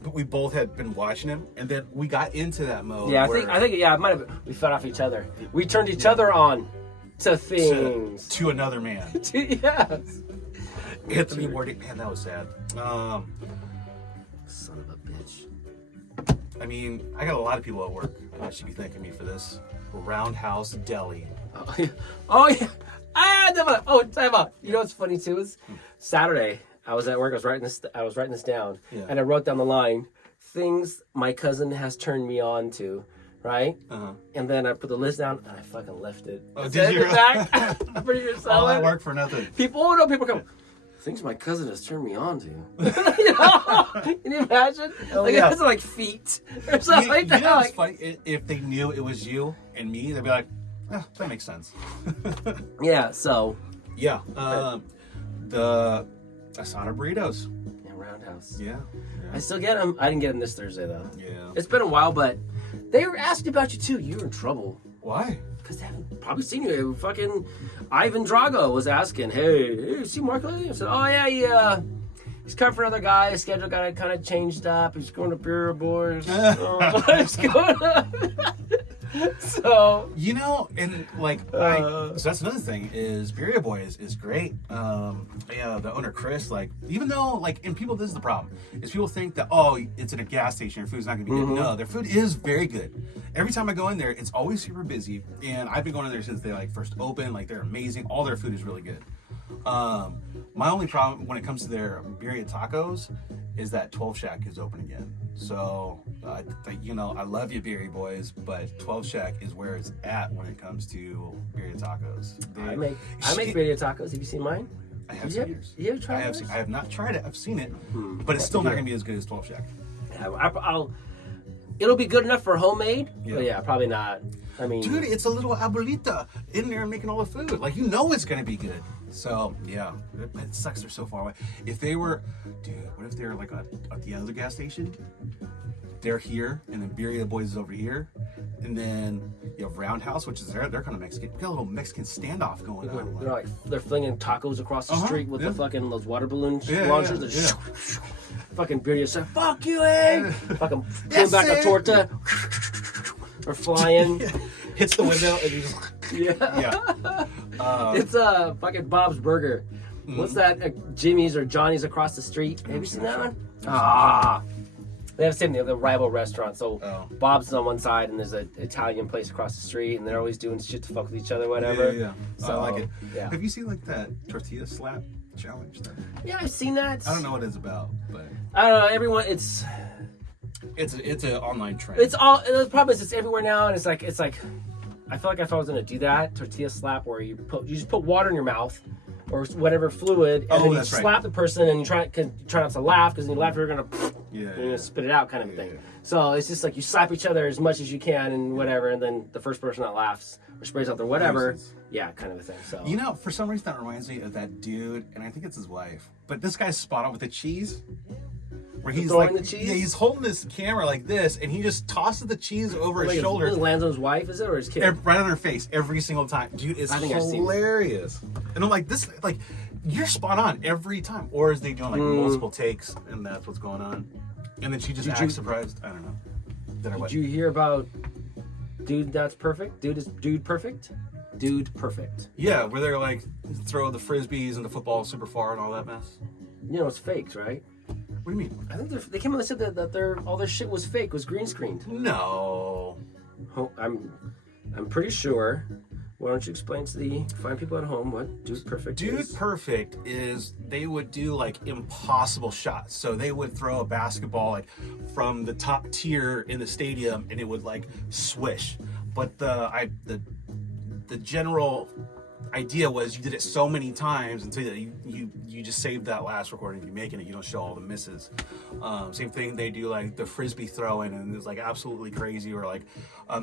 but we both had been watching him, and then we got into that mode. Yeah, where I think, yeah, it might have. We fed off each other. We turned each other on to things. to another man. Yes. Anthony Bourdain, man, that was sad. Son of a bitch. I mean, I got a lot of people at work that should be thanking me for this. Roundhouse Deli. Oh yeah. Oh yeah. Time out. You know what's funny too is Saturday. I was at work. I was writing this down, Yeah. and I wrote down the line: things my cousin has turned me on to, right? Uh-huh. And then I put the list down, and I fucking left it. Oh, I did sent you? it back? I'm pretty sure All that someone- work for nothing. People come. Things my cousin has turned me on to. You know? Can you imagine? Oh, like yeah. it's like feet or something like that. You know what's Like, funny? If they knew it was you and me, they'd be like, that makes sense. yeah. So. Yeah. The Asada burritos. Yeah, Roundhouse. Yeah. I still get them. I didn't get them this Thursday though. Yeah. It's been a while, but they were asking about you too. You were in trouble Why? because they haven't probably seen you. Fucking Ivan Drago was asking, "Hey, see Mark lately?" I said, "Oh yeah, he's covering for another guy. His schedule got kind of changed up. He's going to Beer Boys. He's going to." So You know, and like, so that's another thing is Birria Boy is great. Yeah, the owner Chris, like, even though like, and people, this is the problem, is people think that it's in a gas station, your food's not gonna be good. No, their food is very good. Every time I go in there, it's always super busy, and I've been going in there since they like first opened. Like, they're amazing. All their food is really good. My only problem when it comes to their birria tacos is that 12 Shack is open again. So, I love you, Birria Boys, but 12 Shack is where it's at when it comes to birria tacos. I make birria tacos. Have you seen mine? I have seen yours. You ever tried I yours? I have not tried it. I've seen it, but it's still not gonna be as good as 12 Shack. It'll be good enough for homemade, Yeah. but yeah, probably not. I mean, Dude, it's a little abuelita in there making all the food. Like, it's gonna be good. So yeah, it sucks they're so far away. If they were, dude, what if they're like at the end of the gas station? They're here, and then Birria Boys is over here, and then you have Roundhouse, which is they're kind of Mexican. We got a little Mexican standoff going on. they're flinging tacos across the street with the fucking those water balloon launchers. Yeah. Fucking birria said, "Fuck you, eh?" Fucking pulling back a torta. Or flying. Hits the window and you just It's fucking Bob's Burger. What's that? Jimmy's or Johnny's across the street. Have you seen that one? They have the same thing. They have the rival restaurant. So Bob's is on one side, and there's an Italian place across the street, and they're always doing shit to fuck with each other, whatever. Yeah. So, I like it. Yeah. Have you seen like that tortilla slap challenge thing? Yeah, I've seen that. I don't know what it's about, but I don't know. Everyone, it's an online trend. It's all. The problem is it's everywhere now, and it's like. I feel like if I was gonna do that tortilla slap, where you just put water in your mouth, or whatever fluid, and then you that's right. slap the person, and you try not to laugh because when you laugh, you're gonna you're gonna spit it out, kind of a thing. Yeah. So it's just like you slap each other as much as you can, and whatever, and then the first person that laughs or sprays out their whatever, kind of a thing. So For some reason that reminds me of that dude, and I think it's his wife. But this guy's spot on with the cheese. Where he's throwing like, the cheese? yeah, he's holding this camera like this, and he just tosses the cheese over his shoulder. It lands on his wife, is it, or his kid? Right on her face every single time. Dude, it's hilarious. And I'm like, this, like, you're spot on every time. Or is they doing like multiple takes, and that's what's going on? And then she just acts surprised. I don't know. Did you hear about Dude That's Perfect? Dude Perfect? Dude Perfect. Yeah, where they're like throw the frisbees and the football super far and all that mess. You know it's faked, right? What do you mean? I think they came out and said that all their shit was fake, was green screened. No. Oh, I'm pretty sure. Why don't you explain to the fine people at home what Dude Perfect is? Dude Perfect is they would do like impossible shots. So they would throw a basketball like from the top tier in the stadium and it would like swish. But the general idea was you did it so many times until you just save that last recording. If you're making it, you don't show all the misses. Same thing, they do like the frisbee throwing and it's like absolutely crazy. Or like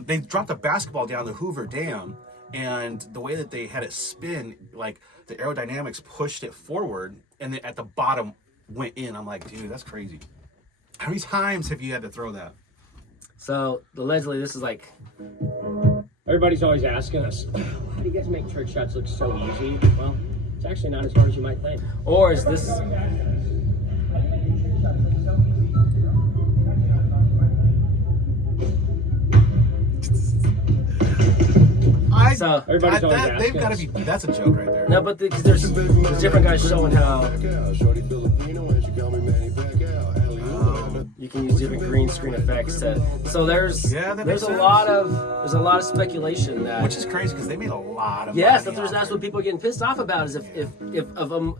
they dropped a basketball down the Hoover Dam, and the way that they had it spin, like the aerodynamics pushed it forward, and then at the bottom went in. I'm like, dude, that's crazy. How many times have you had to throw that? So allegedly, this is like Everybody's always asking us, how do you guys make trick shots look so easy? Well, it's actually not as hard as you might think. Or is this... So everybody's always they've asking got to us. be. That's a joke right there. no, but because there's different guys showing how you can use different green screen effects. So there's that there's makes a lot of speculation that Which is crazy because they made a lot of yes, money. that's what people are getting pissed off about is if of them.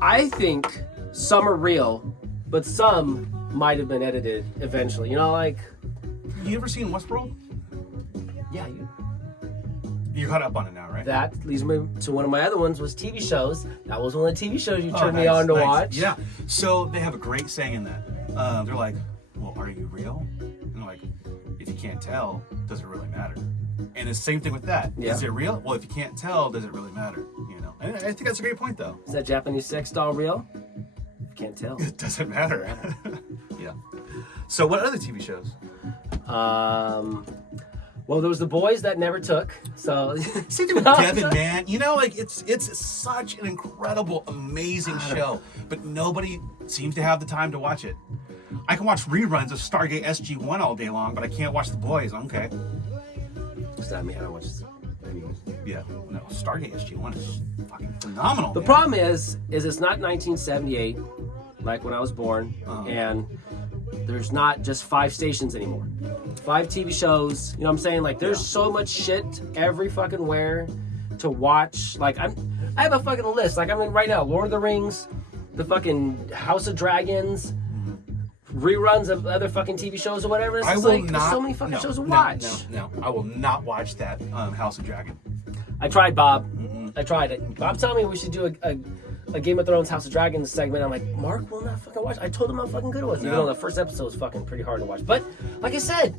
I think some are real, but some might have been edited eventually. You know, like You ever seen Westworld? yeah, You're caught up on it now, right? that leads me to one of my other ones was TV shows. That was one of the TV shows you Oh, turned me nice, on to nice. watch. Yeah. So they have a great saying in that. They're like, well, are you real? And they're like, if you can't tell, does it really matter? And it's the same thing with that. Yeah. Is it real? Well, if you can't tell, does it really matter? You know. And I think that's a great point, though. Is that Japanese sex doll real? Can't tell. It doesn't matter. Yeah. So what other TV shows? Well, there was The Boys that never took. So Same thing with Devin, man. You know, like it's such an incredible, amazing show, but nobody seems to have the time to watch it. I can watch reruns of Stargate SG-1 all day long, but I can't watch The Boys. Okay. What's that mean? I don't watch this. Yeah. No, Stargate SG-1 is fucking phenomenal. The man. problem is it's not 1978, like when I was born, and there's not just 5 stations anymore. 5 TV shows, you know what I'm saying? Like, there's so much shit every fucking where to watch. Like, I have a fucking list. Like, I mean, right now, Lord of the Rings, the fucking House of Dragons, reruns of other fucking TV shows or whatever. It's I just will like, not. there's so many fucking no, shows to no, watch. No, I will not watch that House of Dragon. I tried, Bob. I tried it. Bob telling me we should do a Game of Thrones House of Dragons segment. I'm like, Mark will not fucking watch. I told him how fucking good it was. Even No. though the first episode was fucking pretty hard to watch. But like I said,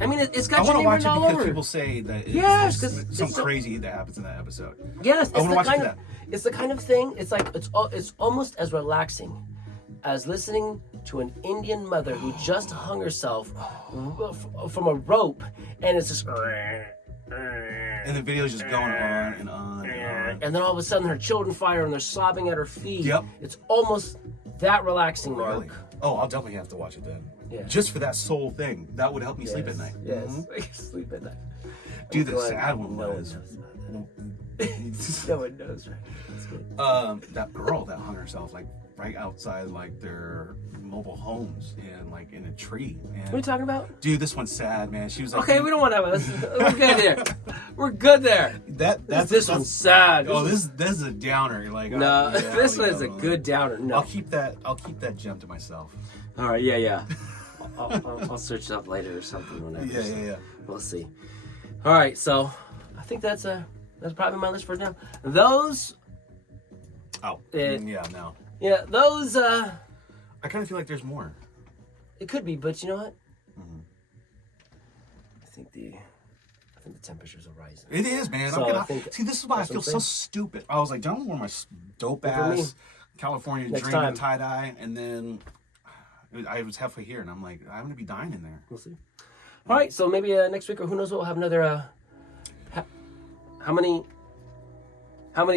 I mean, it's I got your want to name watch written it all because over. people say that it's, Yes, there's 'cause it's something so- crazy that happens in that episode. Yes, I it's wanna the watch kind it of for it's the kind of thing. It's like it's almost as relaxing as listening to an Indian mother who just hung herself from a rope, and it's just. And the video's just going on and on and on. And then all of a sudden her children find her and they're sobbing at her feet. Yep. It's almost that relaxing, Mark. Really? Oh, I'll definitely have to watch it then. Yeah. Just for that soul thing. That would help me sleep at night. Yes. Mhm. Sleep at night. Dude, the Glad sad one no was one knows. No one knows, right? That's good. that girl that hung herself like right outside like their mobile homes and like in a tree. And What are you talking about? dude, this one's sad, man. She was like, Okay, we don't want to have this. We're good there. We're good there. that's This one's sad. Oh, this is a downer. Like No, yeah, this we one's a go. good downer. No. I'll keep that gem to myself. All right, yeah. I'll search it up later or something. Whenever. Yeah. We'll see. All right, so I think that's probably my list for now. Those, Oh, Yeah, no. those. I kind of feel like there's more. It could be, but you know what? I think the temperatures are rising. It is, man. So I'm I think see, this is why I that's what feel I'm so stupid. I was like, don't wear my dope Good for me. ass California Next dream time. tie dye, and then I was halfway here, and I'm like, I'm gonna be dying in there. We'll see. All right, so maybe next week or who knows, we'll have another. How many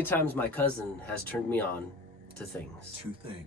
times my cousin has turned me on to things? 2 things.